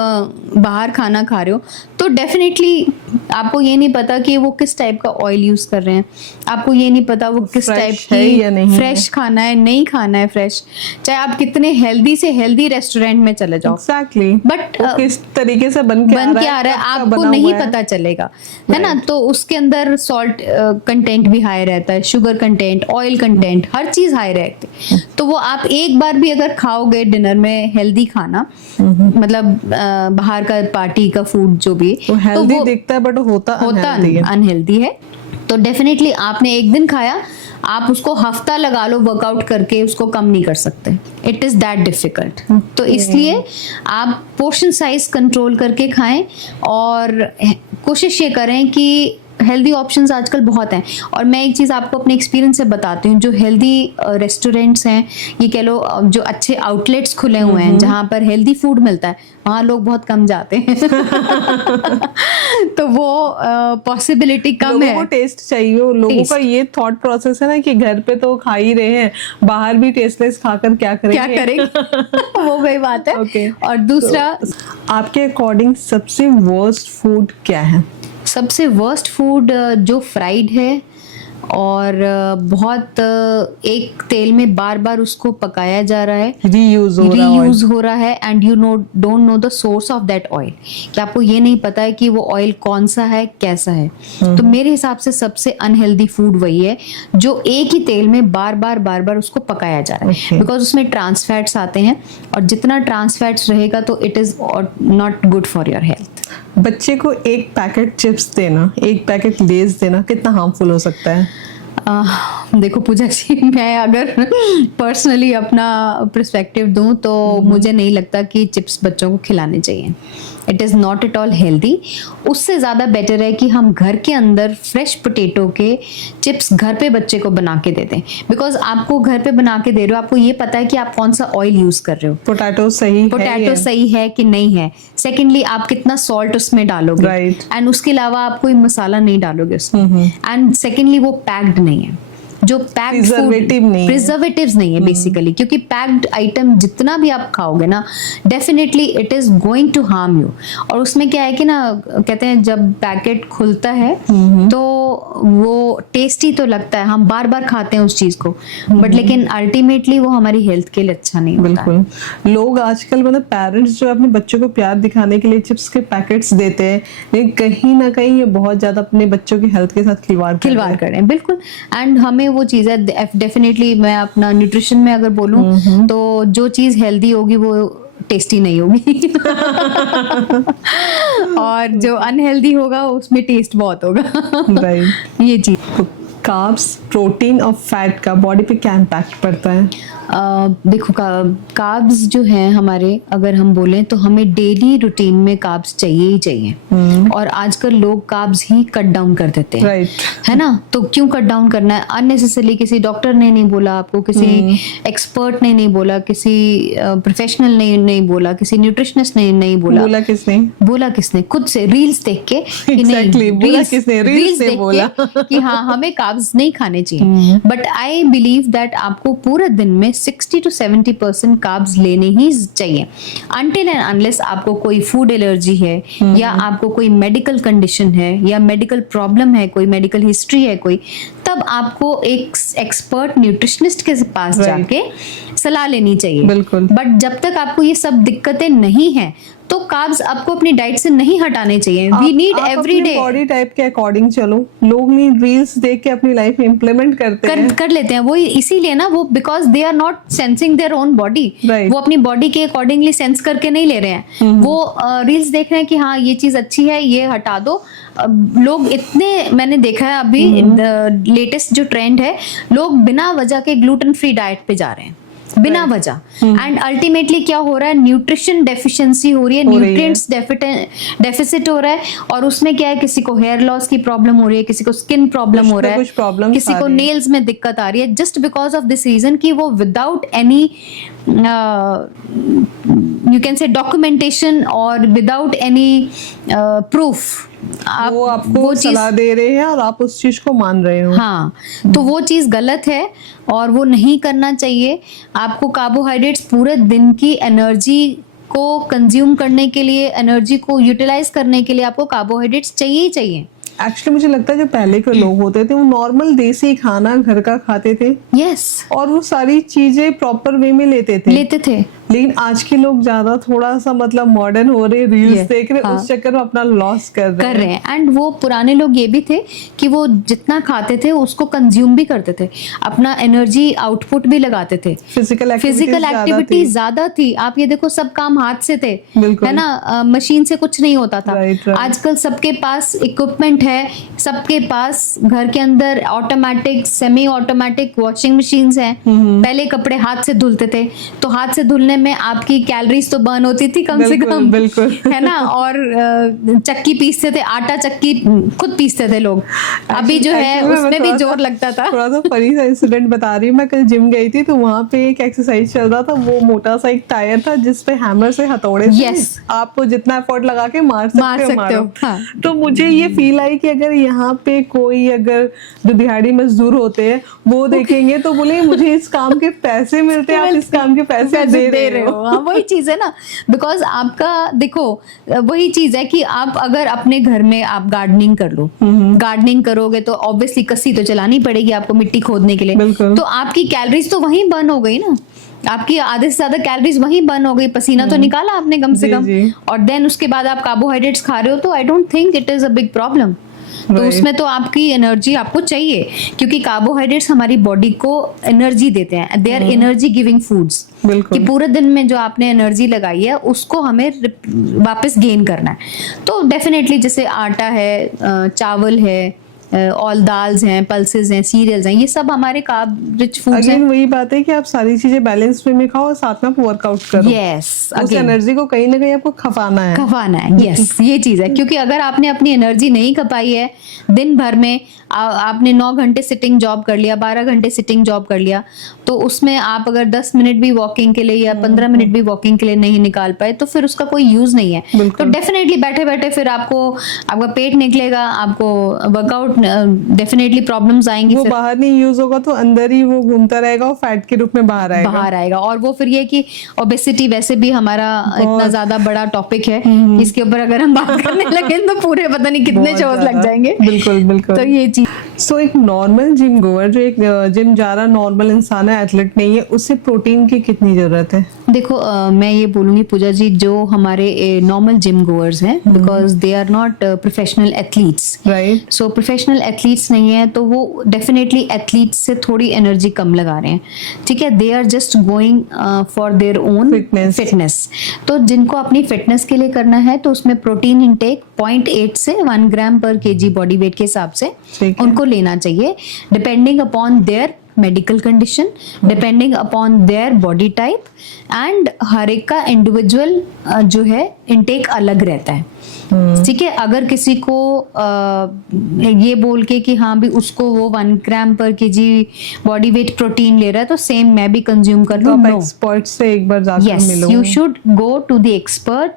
बाहर खाना खा रहे हो, तो डेफिनेटली आपको ये नहीं पता कि वो किस टाइप का ऑयल यूज कर रहे हैं, आपको ये नहीं पता वो किस टाइप की फ्रेश खाना है, नहीं खाना है फ्रेश, चाहे आप कितने हेल्दी से हेल्दी रेस्टोरेंट में चले जाओ, बट किस तरीके से बन के आ रहा है आपको नहीं पता चलेगा, है ना। तो उसके अंदर सॉल्ट कंटेंट भी हाई रहता है, शुगर कंटेंट, ऑयल कंटेंट, हर चीज हाई रहती है। तो वो आप एक बार भी अगर खाओगे डिनर में हेल्दी खाना, मतलब बाहर का पार्टी का फूड जो भी, तो हेल्दी दिखता है बट होता अनहेल्दी है। तो डेफिनेटली आपने एक दिन खाया, आप उसको हफ्ता लगा लो वर्कआउट करके, उसको कम नहीं कर सकते, इट इज दैट डिफिकल्ट। तो इसलिए आप पोर्शन साइज कंट्रोल करके खाएं और कोशिश ये करें कि हेल्दी ऑप्शंस आजकल बहुत हैं। और मैं एक चीज़ आपको अपने एक्सपीरियंस से बताती हूँ, जो हेल्दी रेस्टोरेंट्स हैं, ये कह लो जो अच्छे आउटलेट्स खुले हुए हैं जहाँ पर हेल्दी फूड मिलता है, वहाँ लोग बहुत कम जाते हैं तो वो पॉसिबिलिटी कम है। लोगों को टेस्ट चाहिए, लोगों का ये थॉट प्रोसेस है ना कि घर पे तो खा ही रहे हैं, बाहर भी टेस्टलेस खाकर क्या करेंगे वो वही बात है। और दूसरा, आपके अकॉर्डिंग सबसे वर्स्ट फूड क्या है? सबसे वर्स्ट फूड जो फ्राइड है और बहुत एक तेल में बार बार उसको पकाया जा रहा है, रीयूज हो रहा है, and you don't know the source of that oil, कि आपको ये नहीं पता है कि वो ऑयल कौन सा है, कैसा है। तो मेरे हिसाब से सबसे अनहेल्दी फूड वही है जो एक ही तेल में बार बार उसको पकाया जा रहा है, बिकॉज उसमें ट्रांस फैट्स आते हैं, और जितना ट्रांस फैट्स रहेगा तो it is not good for your health. बच्चे को एक पैकेट चिप्स देना, एक पैकेट लेज देना कितना हार्मफुल हो सकता है? देखो पूजा जी, मैं अगर पर्सनली अपना पर्सपेक्टिव दूं तो मुझे नहीं लगता कि चिप्स बच्चों को खिलाने चाहिए। It is not at all healthy. उससे ज़्यादा बेटर है कि हम घर के अंदर फ्रेश पोटैटो के चिप्स घर पे बच्चे को बना के दे दें, बिकॉज आपको घर पे बना के दे रहे हो, आपको ये पता है कि आप कौन सा ऑयल यूज कर रहे हो, पोटैटो सही है कि नहीं है। सेकेंडली, आप कितना सॉल्ट उसमें डालोगे, एंड उसके अलावा आप कोई मसाला नहीं डालोगे उसमें, एंड सेकेंडली वो पैक्ड नहीं है, जो पैक्ड प्रिजर्वेटिव्स नहीं है बेसिकली, क्योंकि पैक्ड आइटम जितना भी आप खाओगे ना, definitely it is going to harm you. और उसमें क्या है कि ना, कहते हैं जब पैकेट खुलता है तो वो टेस्टी तो लगता है, हम बार बार खाते हैं उस चीज को, बट लेकिन अल्टीमेटली वो हमारी हेल्थ के लिए अच्छा नहीं होता। बिल्कुल। लोग आजकल मतलब पेरेंट्स जो अपने बच्चों को प्यार दिखाने के लिए चिप्स के पैकेट्स देते हैं, लेकिन कहीं ना कहीं ये बहुत ज्यादा अपने बच्चों की हेल्थ के साथ खिलवाड़ कर रहे हैं। बिल्कुल। एंड हमें वो चीज है, डेफिनेटली मैं अपना न्यूट्रिशन में अगर बोलूं तो जो चीज हेल्दी होगी वो टेस्टी नहीं होगी और जो अनहेल्दी होगा उसमें टेस्ट बहुत होगा। राइट। ये चीज। कार्ब्स, प्रोटीन और फैट का बॉडी पे क्या इम्पैक्ट पड़ता है? देखो कार्ब्स जो हैं हमारे, अगर हम बोलें तो हमें डेली रूटीन में कार्ब्स चाहिए ही चाहिए। और आजकल लोग कार्ब्स ही कट डाउन कर देते हैं, है ना। तो क्यों कट डाउन करना है अननेसेसरली? किसी डॉक्टर ने नहीं बोला आपको, किसी एक्सपर्ट ने नहीं बोला, किसी प्रोफेशनल ने नहीं बोला, किसी न्यूट्रिशनिस्ट ने नहीं बोला। बोला किसने? खुद से रील्स देख के कि नहीं, रील्स देख के कि हाँ हमें कार्ब्स नहीं खाने चाहिए। बट आई बिलीव दैट आपको पूरे दिन में 60 to 70% कार्ब्स लेने ही चाहिए, अनटिल एंड अनलेस आपको कोई फूड एलर्जी है या आपको कोई मेडिकल कंडीशन है या मेडिकल प्रॉब्लम है, कोई मेडिकल हिस्ट्री है कोई, तब आपको एक एक्सपर्ट न्यूट्रिशनिस्ट के पास जाके सलाह लेनी चाहिए। बिल्कुल। बट जब तक आपको ये सब दिक्कतें नहीं है तो कार्ब्स आपको अपनी डाइट से नहीं हटाने चाहिए। We need every day. Body type के अकॉर्डिंग चलो, लोग नहीं रील्स देख के अपनी लाइफ में इम्प्लीमेंट कर लेते हैं। वो इसीलिए ना, वो because they are not sensing their own body, वो अपनी बॉडी के अकॉर्डिंगली सेंस करके नहीं ले रहे हैं। वो रील्स देख रहे हैं कि हाँ ये चीज अच्छी है, ये हटा दो। लोग इतने, मैंने देखा है अभी लेटेस्ट जो ट्रेंड है, लोग बिना वजह के ग्लूटेन फ्री डाइट पे जा रहे हैं बिना वजह। एंड अल्टीमेटली क्या हो रहा है? न्यूट्रिशन डेफिशिएंसी हो रही है, न्यूट्रिएंट्स डेफिसिट हो रहा है। और उसमें क्या है, किसी को हेयर लॉस की प्रॉब्लम हो रही है, किसी को स्किन प्रॉब्लम हो रहा है, किसी को नेल्स में दिक्कत आ रही है, just because of this reason कि वो without any you can say documentation और विदाउट एनी प्रूफ वो आपको सलाह दे रहे हैं और आप उस चीज को मान रहे हो। हाँ, तो वो चीज गलत है और वो नहीं करना चाहिए। आपको कार्बोहाइड्रेट्स पूरे दिन की एनर्जी को कंज्यूम करने के लिए, एनर्जी को यूटिलाइज करने के लिए आपको कार्बोहाइड्रेट्स चाहिए ही चाहिए। एक्चुअली मुझे लगता है जो पहले के लोग होते थे वो नॉर्मल देसी खाना घर का खाते थे। यस। और वो सारी चीजें प्रॉपर वे में लेते थे। लेकिन आज के लोग ज्यादा थोड़ा सा मतलब मॉडर्न हो रहे, रील्स देख रहे, उस चक्कर में अपना लॉस कर रहे हैं। एंड वो पुराने लोग ये भी थे कि वो जितना खाते थे उसको कंज्यूम भी करते थे, अपना एनर्जी आउटपुट भी लगाते थे। फिजिकल एक्टिविटी ज्यादा थी। आप ये देखो, सब काम हाथ से थे, है ना, मशीन से कुछ नहीं होता था। आजकल सबके पास इक्विपमेंट है, सबके पास घर के अंदर automatic, semi automatic washing machines हैं। पहले कपड़े हाथ से धुलते थे, तो हाथ से धुलने में आपकी कैलोरीज तो बर्न होती थी कम से कम, है ना। और चक्की पीसते थे, आटा चक्की खुद पीसते थे लोग। अभी जो है उसमें भी जोर लगता था। थोड़ा सा फनी सा इंसिडेंट बता रही हूँ। मैं कल जिम गई थी, तो वहाँ पे एक एक्सरसाइज चल रहा था। वो मोटा सा एक टायर था जिसपे हैमर से हथौड़े थे। आप जितना एफर्ट लगा के मार सकते हो। हाँ। तो मुझे ये फील आई कि अगर यहाँ पे कोई, अगर जो दिहाड़ी मजदूर होते हैं वो देखेंगे तो बोले मुझे इस काम के पैसे मिलते हैं, आप इस काम के पैसे दे रहे हो। हाँ, वही चीज है ना। बिकॉज आपका देखो, वही चीज है कि आप अगर अपने घर में आप गार्डनिंग कर लो, गार्डनिंग करोगे तो ऑब्वियसली कस्सी तो चलानी पड़ेगी आपको मिट्टी खोदने के लिए। तो आपकी कैलोरीज तो वहीं बर्न हो गई ना, आपकी आधे से ज्यादा कैलोरीज वहीं बर्न हो गई, पसीना तो निकाला आपने कम से कम। और देन उसके बाद आप कार्बोहाइड्रेट्स खा रहे हो, तो I don't think it is a big problem. तो उसमें तो आपकी एनर्जी आपको चाहिए, क्योंकि कार्बोहाइड्रेट्स हमारी बॉडी को एनर्जी देते हैं। They are energy giving foods, कि पूरे दिन में जो आपने एनर्जी लगाई है उसको हमें वापस गेन करना है। तो डेफिनेटली जैसे आटा है, चावल है, ऑल दाल्स हैं, पल्सेस हैं, सीरियल्स हैं, ये सब हमारे कार्ब रिच फूड्स हैं। वही बात है कि आप सारी चीजें बैलेंस वे में खाओ और साथ में वर्कआउट करो। यस, उस एनर्जी को कहीं ना कहीं आपको खपाना है। यस, ये चीज है। क्योंकि अगर आपने अपनी एनर्जी नहीं खपाई है दिन भर में, आपने 9 घंटे सिटिंग जॉब कर लिया, 12 घंटे सिटिंग जॉब कर लिया, तो उसमें आप अगर 10 मिनट भी वॉकिंग के लिए या 15 मिनट भी वॉकिंग के लिए नहीं निकाल पाए, तो फिर उसका कोई यूज नहीं है। तो डेफिनेटली बैठे बैठे फिर आपका पेट निकलेगा, आपको वर्कआउट डेफिनेटली प्रॉब्लम्स आएंगी। वो बाहर नहीं यूज होगा तो अंदर ही वो घूमता रहेगा और फैट के रूप में बाहर आएगा। और वो फिर ये कि ओबेसिटी वैसे भी हमारा इतना ज्यादा बड़ा टॉपिक है, इसके ऊपर अगर हम बात करने लगे तो पूरे पता नहीं कितने शोज लग जाएंगे। बिल्कुल। तो ये चीज, सो एक नॉर्मल जिम गोअर, जो एक जिम जा रहा नॉर्मल इंसान है, एथलीट नहीं है, उससे प्रोटीन की कितनी जरूरत है? देखो, मैं ये बोलूंगी पूजा जी, जो हमारे नॉर्मल जिम गोअर्स हैं, because they are not professional athletes, right. So professional athletes नहीं है, तो वो डेफिनेटली एथलीट्स से थोड़ी एनर्जी कम लगा रहे हैं। ठीक है, they are just going for their own fitness. तो जिनको अपनी फिटनेस के लिए करना है, तो उसमें प्रोटीन इनटेक 0.8 से 1 ग्राम पर केजी बॉडी वेट के हिसाब से उनको लेना चाहिए, depending upon their medical condition, depending upon their body type, and हर एक का इंडिविजुअल जो है इनटेक अलग रहता है। ठीक है, अगर किसी को ये बोल के कि हाँ भी उसको वो 1 ग्राम पर केजी बॉडी वेट प्रोटीन ले रहा है तो सेम मैं भी कंज्यूम कर लूँ, नो, एक्सपर्ट से एक बार जाकर मिलो। You should go to the expert,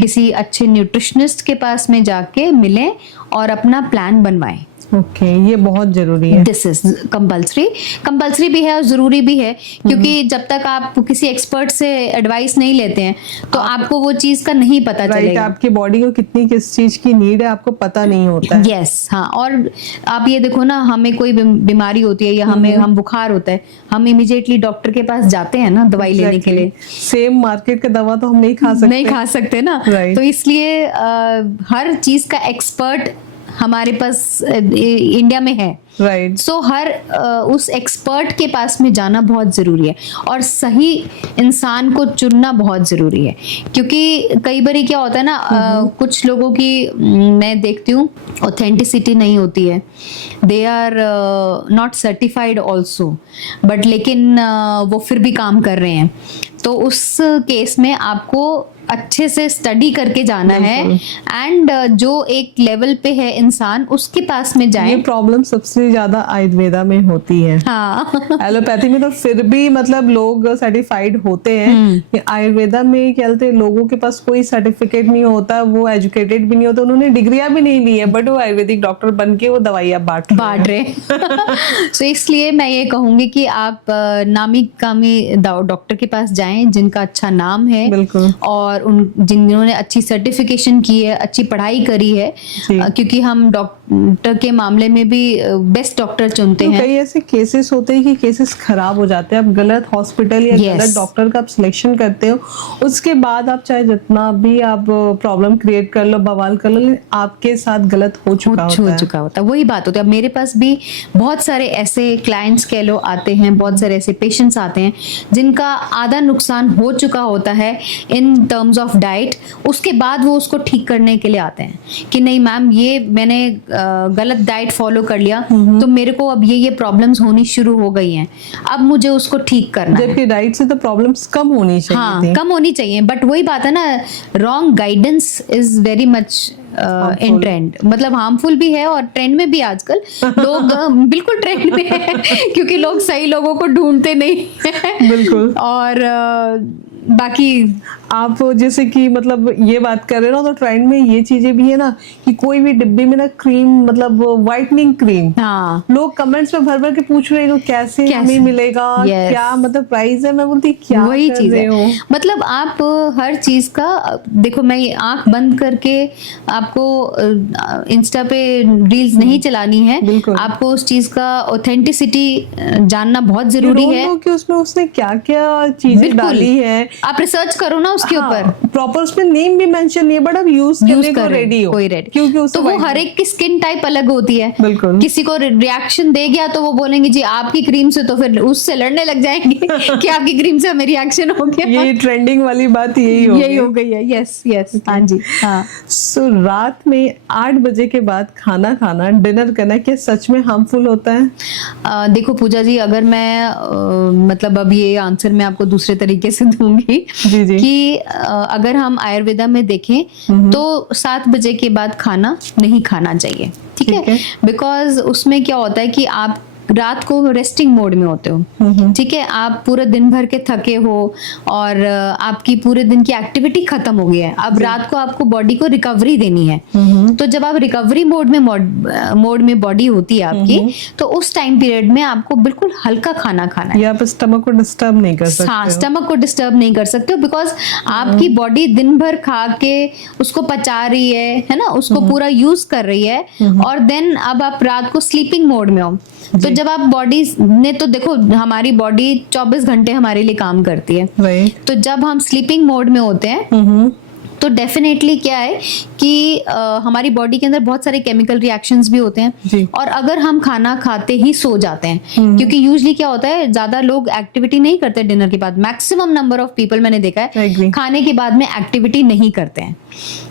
किसी अच्छे न्यूट्रिशनिस्ट के पास में जाके मिलें और अपना प्लान बनवाएं। ओके, ये बहुत जरूरी है। दिस इज कंपल्सरी भी है और जरूरी भी है, क्योंकि जब तक आप किसी एक्सपर्ट से एडवाइस नहीं लेते हैं तो आपको वो चीज का नहीं पता चलेगा। आपकी बॉडी को कितनी किस चीज की नीड है आपको पता नहीं होता है। यस, हाँ, और आप ये देखो ना, हमें कोई बीमारी होती है या हम बुखार होता है, हम इमीडिएटली डॉक्टर के पास जाते हैं ना दवाई लेने के लिए। सेम मार्केट का दवा तो हम नहीं खा सकते ना। तो इसलिए हर चीज का एक्सपर्ट हमारे पास इंडिया में है। राइट। सो हर उस एक्सपर्ट के पास में जाना बहुत जरूरी है और सही इंसान को चुनना बहुत जरूरी है, क्योंकि कई बार क्या होता है ना, कुछ लोगों की मैं देखती हूँ ऑथेंटिसिटी नहीं होती है, they are not certified also, but लेकिन वो फिर भी काम कर रहे हैं। तो उस केस में आपको अच्छे से स्टडी करके जाना है, एंड जो एक लेवल पे है इंसान उसके पास में जाए। ये प्रॉब्लम सबसे ज्यादा आयुर्वेदा में होती है। हाँ। एलोपैथी में तो फिर भी मतलब लोग सर्टिफाइड होते हैं, आयुर्वेदा में क्या बोलते हैं, लोगों के पास कोई सर्टिफिकेट नहीं होता, वो एजुकेटेड भी नहीं होता, उन्होंने डिग्रियां भी नहीं ली है, बट वो आयुर्वेदिक डॉक्टर बन के वो दवाइयां बांट रहे। सो इसलिए मैं ये कहूंगी कि आप नामी कामी डॉक्टर के पास जाएं जिनका अच्छा नाम है, बिल्कुल, और जिन्होंने अच्छी सर्टिफिकेशन की है, अच्छी पढ़ाई करी है, क्योंकि हम डॉक्टर के मामले में भी बेस्ट डॉक्टर चुनते हैं। कई ऐसे केसेस होते हैं कि केसेस खराब हो जाते हैं, आप गलत हॉस्पिटल या गलत डॉक्टर का आप सिलेक्शन करते हो, उसके बाद आप चाहे जितना भी आप प्रॉब्लम क्रिएट कर लो, बवाल कर लो, आपके साथ गलत हो चुका होता है। वही बात होती है। अब मेरे पास भी बहुत सारे ऐसे क्लाइंट्स कह लो आते हैं, बहुत सारे ऐसे पेशेंट्स आते हैं जिनका आधा नुकसान हो चुका होता है इन टर्म्स ऑफ डाइट, उसके बाद वो उसको ठीक करने के लिए आते हैं कि नहीं मैम, ये मैंने गलत डाइट फॉलो कर लिया तो मेरे को अब ये प्रॉब्लम्स होनी शुरू हो गई हैं, अब मुझे उसको ठीक करना है। जबकि डाइट से तो प्रॉब्लम्स कम होनी चाहिए। हाँ, कम होनी चाहिए, बट वही बात है ना, wrong guidance is very much in trend, मतलब हार्मफुल भी है और ट्रेंड में भी आजकल लोग बिल्कुल ट्रेंड में है, क्योंकि लोग सही लोगों को ढूंढते नहीं बिल्कुल। और बाकी आप जैसे कि मतलब ये बात कर रहे हो ना, तो ट्रेंड में ये चीजें भी है ना कि कोई भी डिब्बे में ना क्रीम, मतलब व्हाइटनिंग क्रीम, हाँ, लोग कमेंट्स में भर भर के पूछ रहे हो कैसे हमें मिलेगा, क्या मतलब प्राइस है, मैं बोलती क्या वही चीज है। मतलब आप हर चीज का देखो, मैं आंख बंद करके आपको इंस्टा पे रील्स नहीं चलानी है, आपको उस चीज का ऑथेंटिसिटी जानना बहुत जरूरी है कि उसमें उसने क्या क्या चीजें डाली है। आप रिसर्च करो ना उसके ऊपर, प्रॉपर उसमें नेम भी मेंशन नहीं है, बट आप यूज करने को रेडी हो, क्योंकि तो वो हर एक की स्किन टाइप अलग होती है। बिल्कुल, किसी को रिएक्शन दे गया तो वो बोलेंगे जी आपकी क्रीम से, तो फिर उससे लड़ने लग जाएंगे कि आपकी क्रीम से हमें रिएक्शन हो गया। ये ट्रेंडिंग वाली बात यही हो गई है। यस, हाँ जी, हाँ। सो रात में 8 बजे के बाद खाना खाना, डिनर करना, क्या सच में हार्मफुल होता है? देखो पूजा जी, अगर मैं मतलब अब ये आंसर मैं आपको दूसरे तरीके से दूंगी कि अगर हम आयुर्वेदा में देखें तो 7 बजे के बाद खाना नहीं खाना चाहिए, ठीक है? बिकॉज उसमें क्या होता है कि आप रात को रेस्टिंग मोड में होते हो, ठीक है, आप पूरे दिन भर के थके हो और आपकी पूरे दिन की एक्टिविटी खत्म हो गई है, अब रात को आपको बॉडी को रिकवरी देनी है। तो जब आप रिकवरी मोड में बॉडी होती है आपकी, तो उस टाइम पीरियड में आपको बिल्कुल हल्का खाना खाना है। आप स्टमक को डिस्टर्ब नहीं कर सकते। हाँ, स्टमक को डिस्टर्ब नहीं कर सकते हो, बिकॉज आपकी बॉडी दिन भर खा के उसको पचा रही है ना, उसको पूरा यूज कर रही है, और देन अब आप रात को स्लीपिंग मोड में हो। तो जब आप बॉडी ने, तो देखो हमारी बॉडी 24 घंटे हमारे लिए काम करती है, तो जब हम स्लीपिंग मोड में होते हैं तो डेफिनेटली क्या है कि हमारी बॉडी के अंदर बहुत सारे केमिकल रिएक्शंस भी होते हैं, और अगर हम खाना खाते ही सो जाते हैं, क्योंकि यूजुअली क्या होता है, ज्यादा लोग एक्टिविटी नहीं करते डिनर के बाद, मैक्सिमम नंबर ऑफ पीपल मैंने देखा है खाने के बाद में एक्टिविटी नहीं करते हैं।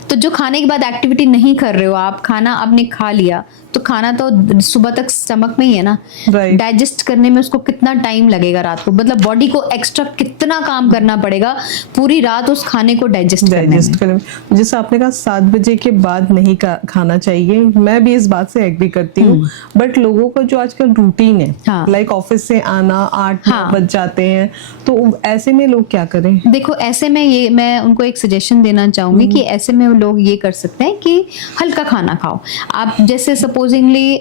तो जो खाने के बाद एक्टिविटी नहीं कर रहे हो आप, खाना आपने खा लिया तो खाना तो सुबह तक स्टमक में ही है ना, डाइजेस्ट करने में उसको कितना टाइम लगेगा रात को, मतलब बॉडी को एक्स्ट्रा कितना काम करना पड़ेगा पूरी रात उस खाने को डाइजेस्ट करने में। जैसे आपने कहा 7 बजे के बाद नहीं खाना चाहिए, मैं भी इस बात से एग्री करती हूँ, बट लोगों का जो आजकल रूटीन है, लाइक ऑफिस से आना 8-9 बज जाते हैं, तो ऐसे में लोग क्या करें? देखो ऐसे में ये मैं उनको एक सजेशन देना चाहूंगी कि ऐसे में लोग ये कर सकते हैं कि हल्का खाना खाओ। आप जैसे सपोजिंगली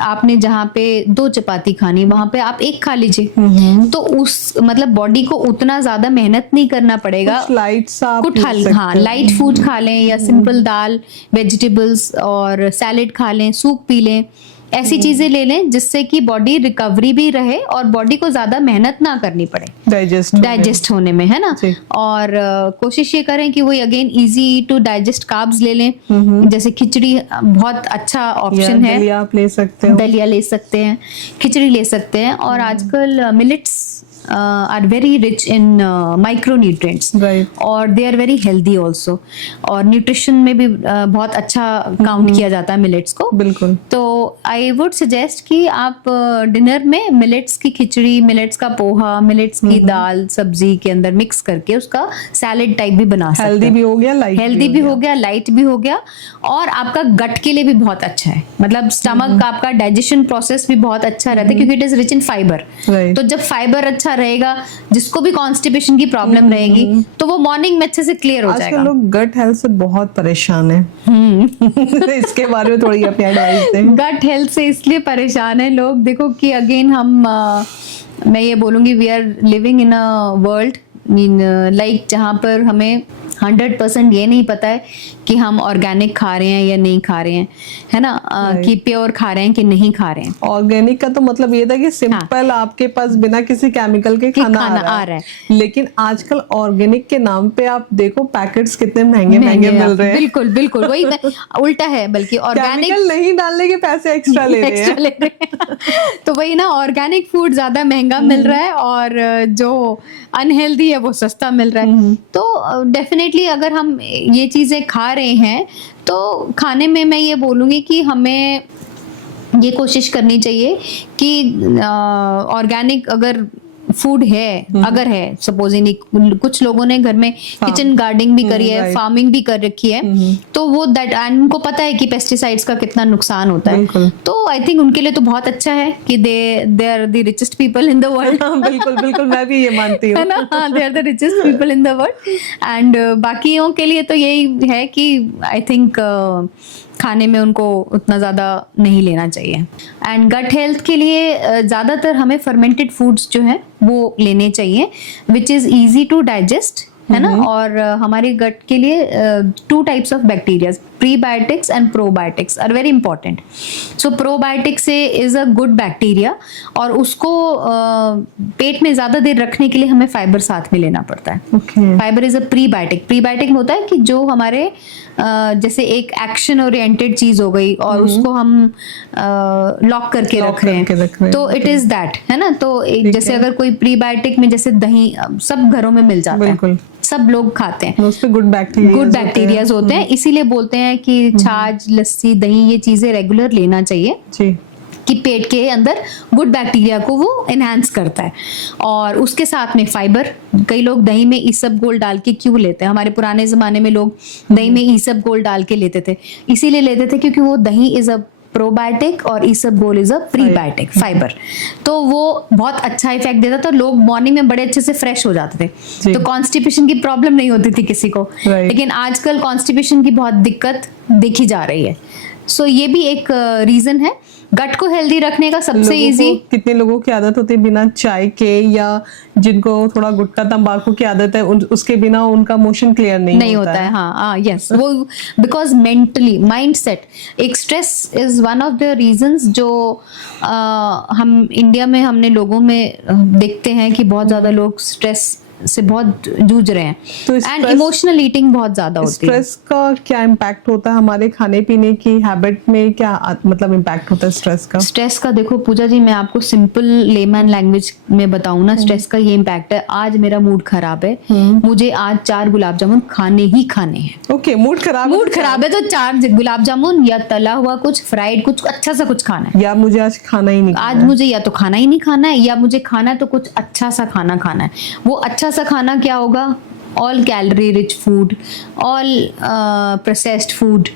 आपने जहाँ पे 2 चपाती खानी, वहां पे आप 1 खा लीजिए, तो उस मतलब बॉडी को उतना ज्यादा मेहनत नहीं करना पड़ेगा। लाइट फूड खा लें या सिंपल दाल, वेजिटेबल्स और सैलेड खा लें, सूप पी लें, ऐसी चीजें ले लें जिससे कि बॉडी रिकवरी भी रहे और बॉडी को ज्यादा मेहनत ना करनी पड़े डाइजेस्ट होने में, है ना। और कोशिश ये करें कि वही again easy to digest carbs ले लें, जैसे खिचड़ी बहुत अच्छा ऑप्शन है, दलिया आप ले सकते हो, दलिया ले सकते हैं, खिचड़ी ले सकते हैं। और आजकल millets are very rich in micronutrients, और they are very healthy also, और न्यूट्रिशन में भी बहुत अच्छा काउंट किया जाता है मिलेट्स को। बिल्कुल। तो आई वुड सजेस्ट कि आप डिनर में मिलेट्स की खिचड़ी, मिलेट्स का पोहा, मिलेट्स की दाल सब्जी के अंदर मिक्स करके उसका सैलेड टाइप भी बना सकते हैं। हेल्दी भी हो गया, लाइट भी हो गया, और आपका गट के लिए भी बहुत अच्छा है, मतलब स्टमक का आपका डाइजेशन प्रोसेस भी बहुत अच्छा रहता है क्योंकि it is rich in fibre. तो जब फाइबर अच्छा रहेगा, जिसको भी कॉन्स्टिपेशन की प्रॉब्लम रहेगी, तो वो मॉर्निंग में अच्छे से क्लियर हो जाएगा। आजकल लोग गट हेल्थ से बहुत परेशान हैं। इसके बारे में थोड़ी अपनी एडवाइस दें। गट हेल्थ से इसलिए परेशान है लोग, देखो कि अगेन मैं ये बोलूंगी we are living in a world like जहाँ पर हमें 100% ये नहीं पता है कि हम ऑर्गेनिक खा रहे हैं या नहीं खा रहे हैं, है ना, कि प्योर खा रहे हैं कि नहीं खा रहे हैं। ऑर्गेनिक का तो मतलब ये था कि सिंपल आपके पास बिना किसी केमिकल के खाना आ रहा है। लेकिन आजकल ऑर्गेनिक के नाम पे आप देखो पैकेट्स कितने महंगे मिल रहे हैं। बिल्कुल वही उल्टा है, बल्कि ऑर्गेनिक नहीं डालने के पैसे एक्स्ट्रा ले रहे हैं। तो वही ना, ऑर्गेनिक फूड ज्यादा महंगा मिल रहा है और जो अनहेल्दी है वो सस्ता मिल रहा है। तो डेफिनेटली अगर हम ये चीजें खा रहे हैं तो खाने में मैं ये बोलूंगी कि हमें ये कोशिश करनी चाहिए कि ऑर्गेनिक अगर फूड है, अगर है सपोजिंगली, कुछ लोगों ने घर में किचन गार्डनिंग भी करी है, फार्मिंग भी कर रखी है, तो वो दैट एंड उनको पता है कि पेस्टिसाइड्स का कितना नुकसान होता है, तो आई थिंक उनके लिए तो बहुत अच्छा है कि they are the richest people in the world. बिल्कुल मैं भी ये मानती हूँ, है ना, they are the richest people in the world. And बाकियों के लिए तो यही है कि आई थिंक खाने में उनको उतना ज़्यादा नहीं लेना चाहिए। एंड गट हेल्थ के लिए ज़्यादातर हमें फर्मेंटेड फूड्स जो हैं वो लेने चाहिए, which is easy to digest, है ना। और हमारे गट के लिए 2 types of bacteria, prebiotics and probiotics are very important. So probiotics is a good bacteria, और उसको पेट में ज्यादा देर रखने के लिए हमें फाइबर साथ में लेना पड़ता है। फाइबर इज अ प्रीबायोटिक होता है कि जो हमारे जैसे एक एक्शन ओरिएंटेड चीज हो गई और उसको हम लॉक करके रख रहे हैं, तो इट इज दैट, है ना। तो जैसे अगर कोई प्रीबायोटिक में जैसे दही सब घरों में मिल जाता है, सब लोग खाते हैं, उस पे गुड बैक्टीरियाज होते हैं, इसीलिए बोलते हैं कि छाछ, लस्सी, दही ये चीजें रेगुलर लेना चाहिए जी, कि पेट के अंदर गुड बैक्टीरिया को वो एनहांस करता है। और उसके साथ में फाइबर, कई लोग दही में ईसबगोल डाल के क्यों लेते हैं, हमारे पुराने जमाने में लोग दही में ईसबगोल डाल के लेते थे, इसीलिए लेते थे क्योंकि वो दही इज अ प्रोबायोटिक और isabgol is a prebiotic fibre, तो वो बहुत अच्छा इफेक्ट देता था। लोग मॉर्निंग में बड़े अच्छे से फ्रेश हो जाते थे, तो कॉन्स्टिपेशन की प्रॉब्लम नहीं होती थी किसी को। लेकिन आजकल कॉन्स्टिपेशन की बहुत दिक्कत देखी जा रही है। सो ये भी एक रीजन है गट को हेल्दी रखने का। सबसे इजी, कितने लोगों की आदत होती है बिना चाय के, या जिनको थोड़ा गुटखा तंबाकू की आदत है, उसके बिना उनका मोशन क्लियर नहीं होता है। हाँ यस, वो बिकॉज मेंटली माइंडसेट, एक stress is one of the reasons जो हम इंडिया में हमने लोगों में देखते हैं कि बहुत ज्यादा लोग स्ट्रेस से बहुत जूझ रहे हैं। तो एंड इमोशनल ईटिंग बहुत ज्यादा होती है। स्ट्रेस का क्या इम्पैक्ट होता है हमारे खाने पीने की हैबिट में, क्या मतलब इम्पैक्ट होता है स्ट्रेस का? स्ट्रेस का देखो पूजा जी, मैं आपको सिंपल लेमैन लैंग्वेज में बताऊं ना, स्ट्रेस का ये इम्पैक्ट है। आज मेरा मूड खराब है, मुझे आज 4 गुलाब जामुन खाने ही खाने हैं। ओके, मूड खराब है तो 4 गुलाब जामुन या तला हुआ कुछ, फ्राइड कुछ, अच्छा सा कुछ खाना है। या मुझे आज खाना ही नहीं, आज मुझे या तो खाना ही नहीं खाना है, या मुझे खाना है तो कुछ अच्छा सा खाना खाना है। वो अच्छा सा खाना क्या होगा? All calorie rich food, all processed food,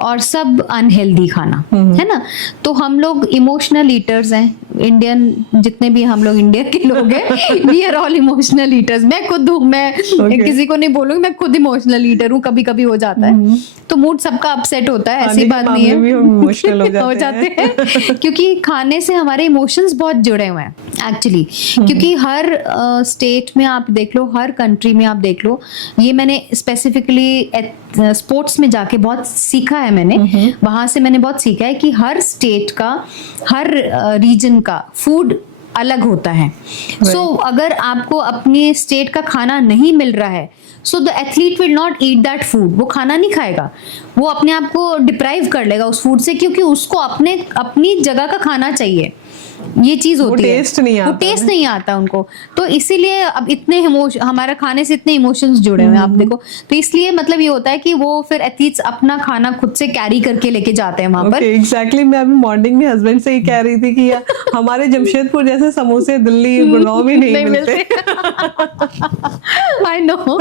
और सब अनहेल्दी खाना, है ना। तो हम लोग इमोशनल ईटर्स हैं, इंडियन जितने भी हम लोग इंडिया के लोग हैं, we are all emotional eaters. मैं खुद हूँ, मैं किसी को नहीं बोलूंगी, मैं खुद इमोशनल ईटर हूँ। कभी कभी हो जाता है तो मूड सबका अपसेट होता है, ऐसी बात नहीं है, इमोशनल हो जाते हैं क्योंकि खाने से हमारे इमोशंस बहुत जुड़े हुए हैं एक्चुअली। क्योंकि हर स्टेट में आप देख लो, हर कंट्री में आप देख लो, ये मैंने स्पेसिफिकली स्पोर्ट्स में जाके बहुत सीखा है। मैंने वहां से मैंने बहुत सीखा है कि हर स्टेट का, हर रीजन का फूड अलग होता है। सो अगर आपको अपनी स्टेट का खाना नहीं मिल रहा है, so the athlete will not eat that food. वो खाना नहीं खाएगा, वो अपने आप को डिप्राइव कर लेगा उस फूड से, क्योंकि उसको अपनी जगह का खाना चाहिए। ये चीज होती है, वो टेस्ट नहीं आता उनको। तो इसीलिए अब इतने हमारा खाने से इतने इमोशंस जुड़े हुए हैं, आप देखो। तो इसलिए मतलब ये होता है कि वो फिर एथलीट्स अपना खाना खुद से कैरी करके लेके जाते हैं वहां पर। एग्जैक्टली, मैं अभी मॉर्निंग में हस्बैंड से ही कह रही थी कि हमारे जमशेदपुर जैसे समोसे दिल्ली गुड़गांव में नहीं मिलते। I know.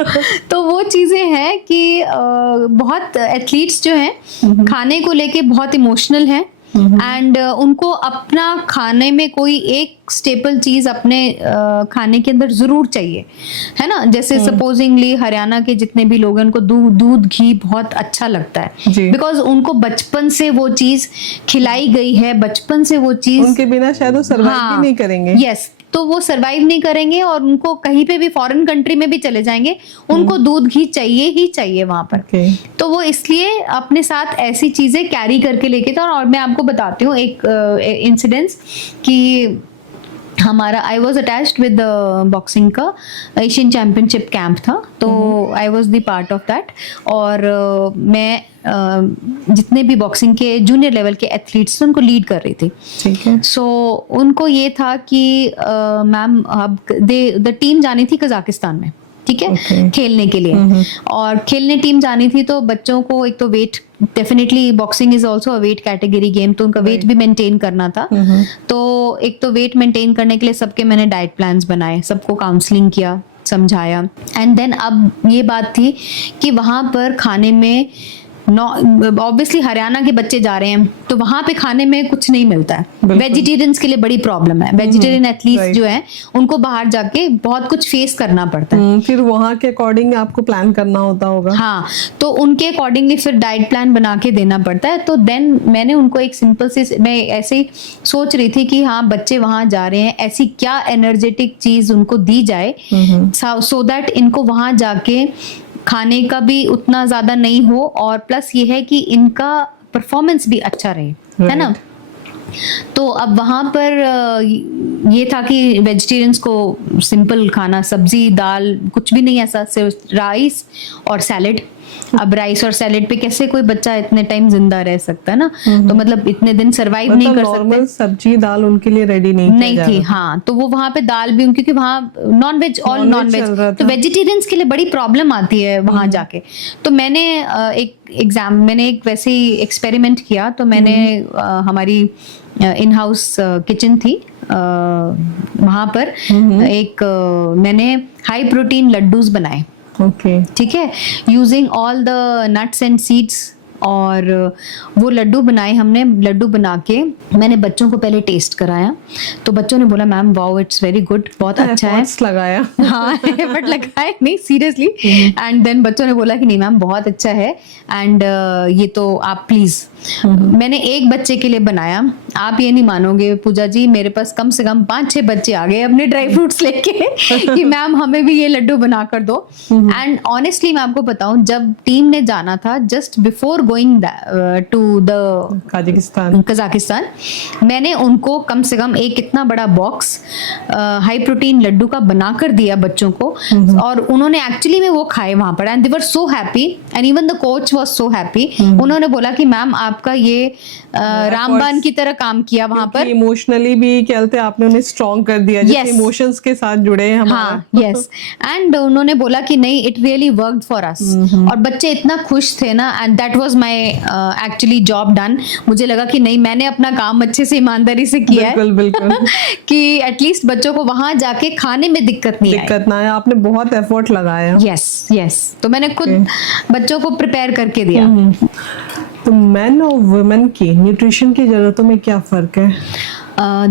तो वो चीजें हैं कि बहुत एथलीट्स जो हैं खाने को लेके बहुत इमोशनल हैं, एंड उनको अपना खाने में कोई एक स्टेपल चीज अपने खाने के अंदर जरूर चाहिए, है ना। जैसे सपोजिंगली हरियाणा के जितने भी लोग हैं, उनको दूध घी बहुत अच्छा लगता है, बिकॉज उनको बचपन से वो चीज खिलाई गई है, बचपन से वो चीज, उनके बिना शायद वो सर्वाइव भी नहीं करेंगे। यस, तो वो सरवाइव नहीं करेंगे, और उनको कहीं पे भी फॉरेन कंट्री में भी चले जाएंगे, उनको दूध घी चाहिए ही चाहिए वहां पर। तो वो इसलिए अपने साथ ऐसी चीजें कैरी करके लेके था। और मैं आपको बताती हूँ एक इंसिडेंस कि हमारा, I was attached with boxing का एशियन चैंपियनशिप कैंप था, तो I was the part of that. और मैं जितने भी बॉक्सिंग के जूनियर लेवल के एथलीट्स थे उनको लीड कर रही थी। ठीक है। सो उनको ये था कि मैम अब द टीम जानी थी कजाकिस्तान में, ठीक है, खेलने के लिए। और खेलने टीम जानी थी, तो बच्चों को एक तो weight, definitely boxing is also a weight category game, तो उनका वेट भी मेंटेन करना था। तो एक तो वेट मेंटेन करने के लिए सबके मैंने डाइट प्लान्स बनाए, सबको काउंसलिंग किया, समझाया। एंड देन अब ये बात थी कि वहां पर खाने में ऑब्वियसली हरियाणा के बच्चे जा रहे हैं, तो वहां पे खाने में कुछ नहीं मिलता है। वेजिटेरियंस के लिए बड़ी प्रॉब्लम है। वेजिटेरियन एथलीट्स जो हैं उनको बाहर जाके बहुत कुछ फेस करना पड़ता है। फिर वहां के अकॉर्डिंग आपको प्लान करना होता होगा। हाँ, तो उनके अकॉर्डिंगली फिर डाइट प्लान बना के देना पड़ता है। तो देन मैंने उनको एक सिंपल सी, मैं ऐसे ही सोच रही थी कि हाँ बच्चे वहां जा रहे हैं, ऐसी क्या एनर्जेटिक चीज उनको दी जाए सो दैट इनको वहां जाके खाने का भी उतना ज्यादा नहीं हो, और प्लस ये है कि इनका परफॉर्मेंस भी अच्छा रहे, है ना। तो अब वहां पर ये था कि वेजिटेरियंस को सिंपल खाना, सब्जी दाल कुछ भी नहीं, ऐसा सिर्फ राइस और सैलेड। अब राइस और सैलेड पे कैसे कोई बच्चा इतने टाइम जिंदा रह सकता है ना, तो मतलब इतने दिन सरवाइव नहीं कर सकते। सब्जी दाल उनके लिए रेडी नहीं थी। हाँ, तो वो वहां पे दाल भी, क्योंकि वहाँ non veg, all non veg, तो वेजिटेरियंस के लिए बड़ी प्रॉब्लम आती है वहां जाके। तो मैंने मैंने एक वैसे ही एक्सपेरिमेंट किया। तो मैंने हमारी इन हाउस किचन थी वहां पर, एक मैंने हाई प्रोटीन लड्डूज बनाए। ठीक है, using all the nuts and seeds. और वो लड्डू बनाए हमने। लड्डू बना के मैंने बच्चों को पहले टेस्ट कराया, तो बच्चों ने बोला ma'am wow it's very good, बहुत अच्छा है। लगाया हाँ, बट लगाए नहीं सीरियसली। एंड देन बच्चों ने बोला कि नहीं मैम बहुत अच्छा है, एंड ये तो आप प्लीज। मैंने एक बच्चे के लिए बनाया, आप ये नहीं मानोगे पूजा जी, मेरे पास कम से कम 5-6 बच्चे आ गए अपने ड्राई फ्रूट्स लेके कि मैम हमें भी ये लड्डू बना कर दो। एंड ऑनेस्टली मैं आपको बताऊं, जब टीम ने जाना था, just before going to the Kazakhstan, मैंने उनको कम से कम एक इतना बड़ा बॉक्स हाई प्रोटीन लड्डू का बना कर दिया बच्चों को, और उन्होंने एक्चुअली में वो खाए वहां पर, and they were so happy, and even the coach was so happy. उन्होंने बोला कि मैम आपका ये रामबाण की तरह काम किया वहां पर। इमोशनली भी क्या बोलते हैं, आपने उन्हें स्ट्रॉन्ग कर दिया, जैसे इमोशंस के साथ जुड़े हैं हमारा। हाँ, यस, एंड उन्होंने बोला कि नहीं, it really worked for us, और बच्चे इतना खुश थे ना, and that was my actually job done. मुझे लगा कि नहीं, मैंने अपना काम अच्छे से ईमानदारी से किया है, बिल्कुल कि एटलीस्ट बच्चों को वहां जाके खाने में दिक्कत ना आए। आपने बहुत एफर्ट लगाया। यस, तो मैंने खुद बच्चों को प्रिपेयर करके दिया। तो मेन और वुमेन की न्यूट्रिशन की जरूरतों में क्या फर्क है?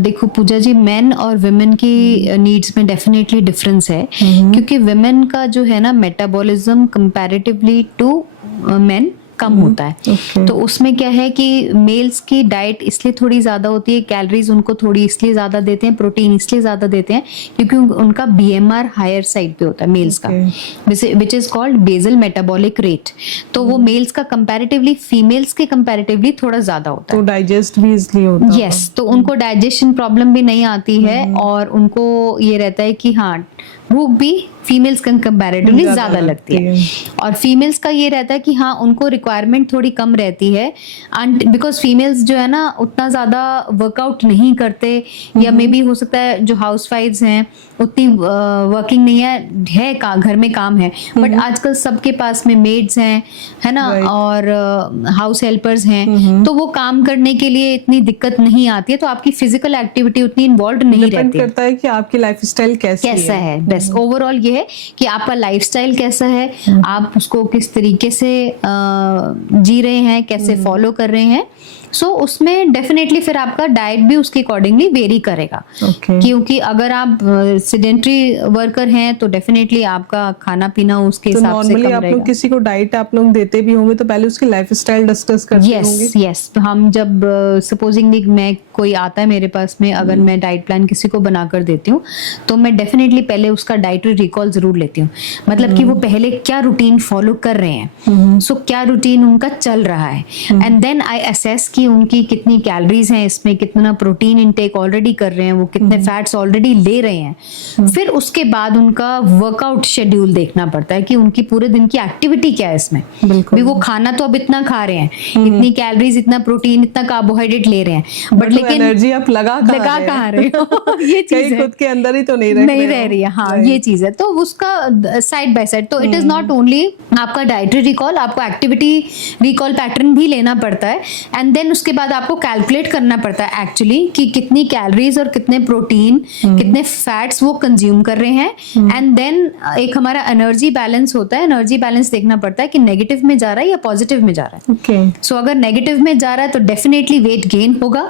देखो पूजा जी, मेन और वुमेन की नीड्स में डेफिनेटली डिफरेंस है, क्योंकि वुमेन का जो है ना मेटाबॉलिज्म कंपैरेटिवली टू मेन कम होता है। तो उसमें क्या है कि मेल्स की डाइट इसलिए थोड़ी ज्यादा होती है, कैलोरीज उनको थोड़ी इसलिए ज्यादा देते हैं, प्रोटीन इसलिए ज्यादा देते हैं क्योंकि उनका BMR हायर साइड पे होता है मेल्स का, which is called basal metabolic rate. तो वो मेल्स का कंपैरेटिवली फीमेल्स के कंपैरेटिवली थोड़ा ज्यादा होता है, तो डाइजेस्ट भी इसलिए होता है। यस, तो उनको डाइजेशन प्रॉब्लम भी नहीं आती है, और उनको ये रहता है कि हाँ, भूख भी फीमेल्स कंपैरेटिवली ज्यादा लगती है। और फीमेल्स का ये रहता है कि हाँ, उनको रिक्वायरमेंट थोड़ी कम रहती है, बिकॉज फीमेल्स जो है ना उतना ज्यादा वर्कआउट नहीं करते, या मे बी हो सकता है जो हाउसवाइफ्स हैं उतनी वर्किंग नहीं है घर में काम है, बट आजकल सबके पास में मेड्स हैं, है ना, और हाउस हेल्पर्स हैं, तो वो काम करने के लिए इतनी दिक्कत नहीं आती है, तो आपकी फिजिकल एक्टिविटी उतनी इन्वॉल्व नहीं रहती। डिपेंड करता है कि आपकी लाइफस्टाइल कैसा है। बस ओवरऑल ये है कि आपका लाइफस्टाइल कैसा है, आप उसको किस तरीके से जी रहे हैं, कैसे फॉलो कर रहे हैं। सो उसमें डेफिनेटली फिर आपका डाइट भी उसके अकॉर्डिंगली वेरी करेगा, क्योंकि अगर आप सेडेंटरी वर्कर हैं तो डेफिनेटली आपका खाना पीना उसके हिसाब से कम रहेगा। आप लोग किसी को डाइट आप लोग देते भी होंगे तो पहले उसकी लाइफस्टाइल डिस्कस करते होंगे। यस, तो हम जब सपोजिंगली मैं कोई आता है मेरे पास में, अगर मैं डाइट प्लान किसी को बनाकर देती हूँ तो मैं डेफिनेटली पहले उसका डाइटरी रिकॉल जरूर लेती हूँ, मतलब कि वो पहले क्या रूटीन फॉलो कर रहे हैं, सो क्या रूटीन उनका चल रहा है, एंड देन आई असेस कि उनकी कितनी कैलोरीज हैं, इसमें कितना प्रोटीन इनटेक ऑलरेडी कर रहे हैं, वो कितने फैट्स ऑलरेडी ले रहे हैं। फिर उसके बाद उनका वर्कआउट शेड्यूल देखना पड़ता है कि उनकी पूरे दिन की एक्टिविटी क्या है इसमें। भी वो खाना तो अब इतना खा रहे हैं, इतनी कैलोरीज, इतना प्रोटीन, इतना कार्बोहाइड्रेट ले रहे हैं, बट लेकिन एनर्जी आप लगा कहाँ रहे हो ये चीज खुद के अंदर ही तो नहीं रह रही है। हाँ, ये चीज है। तो उसका साइड बाय साइड, तो इट इज नॉट ओनली आपका डाइटरी रिकॉल, आपको एक्टिविटी रिकॉल पैटर्न भी लेना पड़ता है, एंड देन उसके बाद आपको कैलकुलेट करना पड़ता है एक्चुअली कि कितनी कैलोरीज और कितने प्रोटीन, कितने फैट्स वो कंज्यूम कर रहे हैं, एंड देन एक हमारा एनर्जी बैलेंस होता है। एनर्जी बैलेंस देखना पड़ता है कि नेगेटिव में जा रहा है या पॉजिटिव में जा रहा है। सो अगर नेगेटिव में जा रहा है तो डेफिनेटली वेट गेन होगा,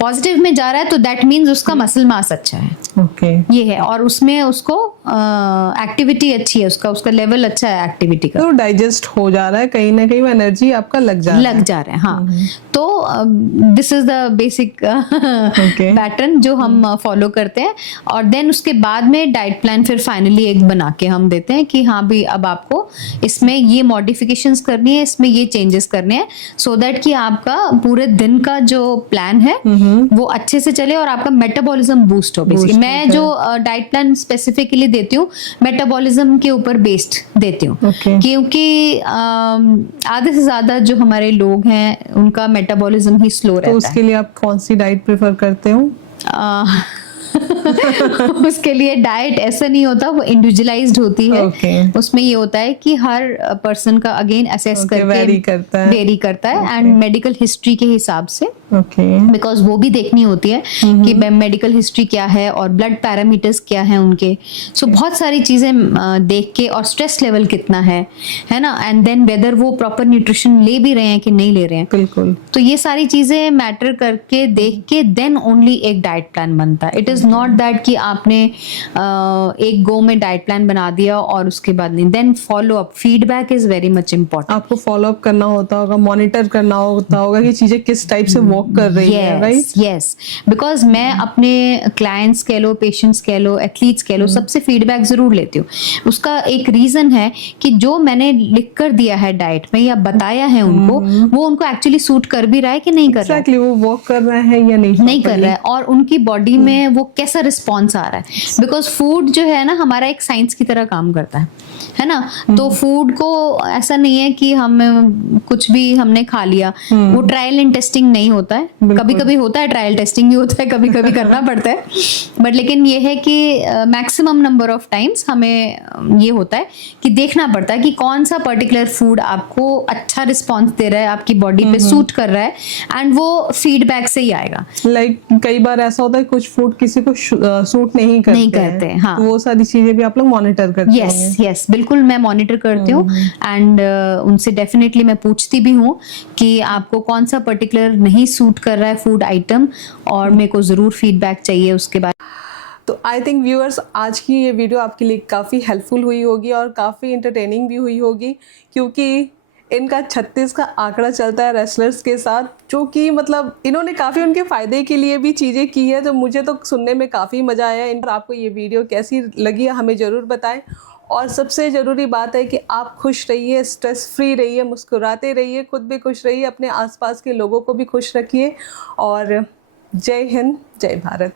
पॉजिटिव में जा रहा है तो दैट मीन्स उसका मसल मास अच्छा है। ये है, और उसमें उसको एक्टिविटी अच्छी है, उसका लेवल अच्छा है एक्टिविटी का, तो डाइजेस्ट हो जा रहा है, कहीं ना कहीं एनर्जी आपका लग जा रहा है। हाँ, तो this is the basic pattern जो हम फॉलो करते हैं, और देन उसके बाद में डाइट प्लान फिर फाइनली एक बना के हम देते हैं कि हाँ भी अब आपको इसमें ये मॉडिफिकेशंस करनी है, इसमें ये चेंजेस करने हैं, सो दैट कि आपका पूरे दिन का जो प्लान है वो अच्छे से चले और आपका मेटाबॉलिज्म बूस्ट हो। बेसिकली मैं जो डाइट प्लान स्पेसिफिकली देती हूँ मेटाबॉलिज्म के ऊपर बेस्ड देती हूँ, क्योंकि आधे से ज्यादा जो हमारे लोग हैं उनका मेटाबॉलिज्म ही स्लो रहता है। उसके लिए आप कौन सी डाइट प्रेफर करते हो? उसके लिए डाइट ऐसा नहीं होता, वो इंडिविजुअलाइज्ड होती है। उसमें ये होता है कि हर पर्सन का अगेन असेस करके वेरी करता है एंड मेडिकल हिस्ट्री के हिसाब से, बिकॉज वो भी देखनी होती है कि मेडिकल हिस्ट्री क्या है और ब्लड पैरामीटर्स क्या है उनके। सो बहुत सारी चीजें देख के, और स्ट्रेस लेवल कितना है ना, एंड देन वेदर वो प्रॉपर न्यूट्रिशन ले भी रहे हैं कि नहीं ले रहे हैं। बिल्कुल, तो ये सारी चीजें मैटर करके देख के देन ओनली एक डाइट प्लान बनता है। It is is not that कि आपने एक गो में डाइट प्लान बना दिया और उसके बाद नहीं. Then follow up, feedback is very much important. आपको फॉलो अप करना होता होगा, मॉनिटर करना होता होगा कि चीजें किस टाइप से वर्क कर रही है, राइट? यस, बिकॉज मैं अपने क्लाइंट्स कह लो, पेशेंट्स कह लो, एथलीट्स कह लो, सबसे फीडबैक जरूर लेती हूँ. उसका एक रीजन है कि जो मैंने लिख कर दिया है डाइट में या बताया है उनको, वो उनको एक्चुअली सूट कर भी रहा है कि नहीं कर रहा है. Exactly, वो वर्क कर रहा है या नहीं कर रहा है, और उनकी बॉडी में वो कैसा रिस्पॉन्स आ रहा है. बिकॉज फूड जो है ना हमारा एक साइंस की तरह काम करता है ना. तो फूड को ऐसा नहीं है कि हम कुछ भी हमने खा लिया, वो ट्रायल एंड टेस्टिंग नहीं होता है. कभी कभी होता है, ट्रायल टेस्टिंग भी होता है, कभी कभी करना पड़ता है. बट लेकिन ये है कि मैक्सिमम नंबर ऑफ टाइम्स हमें ये होता है कि देखना पड़ता है कि कौन सा पर्टिकुलर फूड आपको अच्छा रिस्पॉन्स दे रहा है, आपकी बॉडी पे सूट कर रहा है, एंड वो फीडबैक से ही आएगा. लाइक कई बार ऐसा होता है कुछ फूड किसी को सूट नहीं करते हैं. हाँ, तो वो सारी चीजें भी आप लोग मॉनिटर करते हैं. यस, बिल्कुल मैं मॉनिटर करती हूँ. एंड उनसे डेफिनेटली मैं पूछती भी हूँ कि आपको कौन सा पर्टिकुलर नहीं सूट कर रहा है फूड आइटम, और मेरे को जरूर फीडबैक चाहिए उसके बाद. तो आई थिंक व्यूअर्स, आज की ये वीडियो आपके लिए काफ़ी हेल्पफुल हुई होगी और काफ़ी इंटरटेनिंग भी हुई होगी, क्योंकि इनका 36 का आंकड़ा चलता है रेसलर्स के साथ, जो कि मतलब इन्होंने काफ़ी उनके फ़ायदे के लिए भी चीज़ें की है. तो मुझे तो सुनने में काफ़ी मज़ा आया. इन पर आपको ये वीडियो कैसी लगी हमें ज़रूर बताएं. और सबसे ज़रूरी बात है कि आप खुश रहिए, स्ट्रेस फ्री रहिए, मुस्कुराते रहिए, खुद भी खुश रहिए, अपने आसपास के लोगों को भी खुश रखिए. और जय हिंद, जय भारत.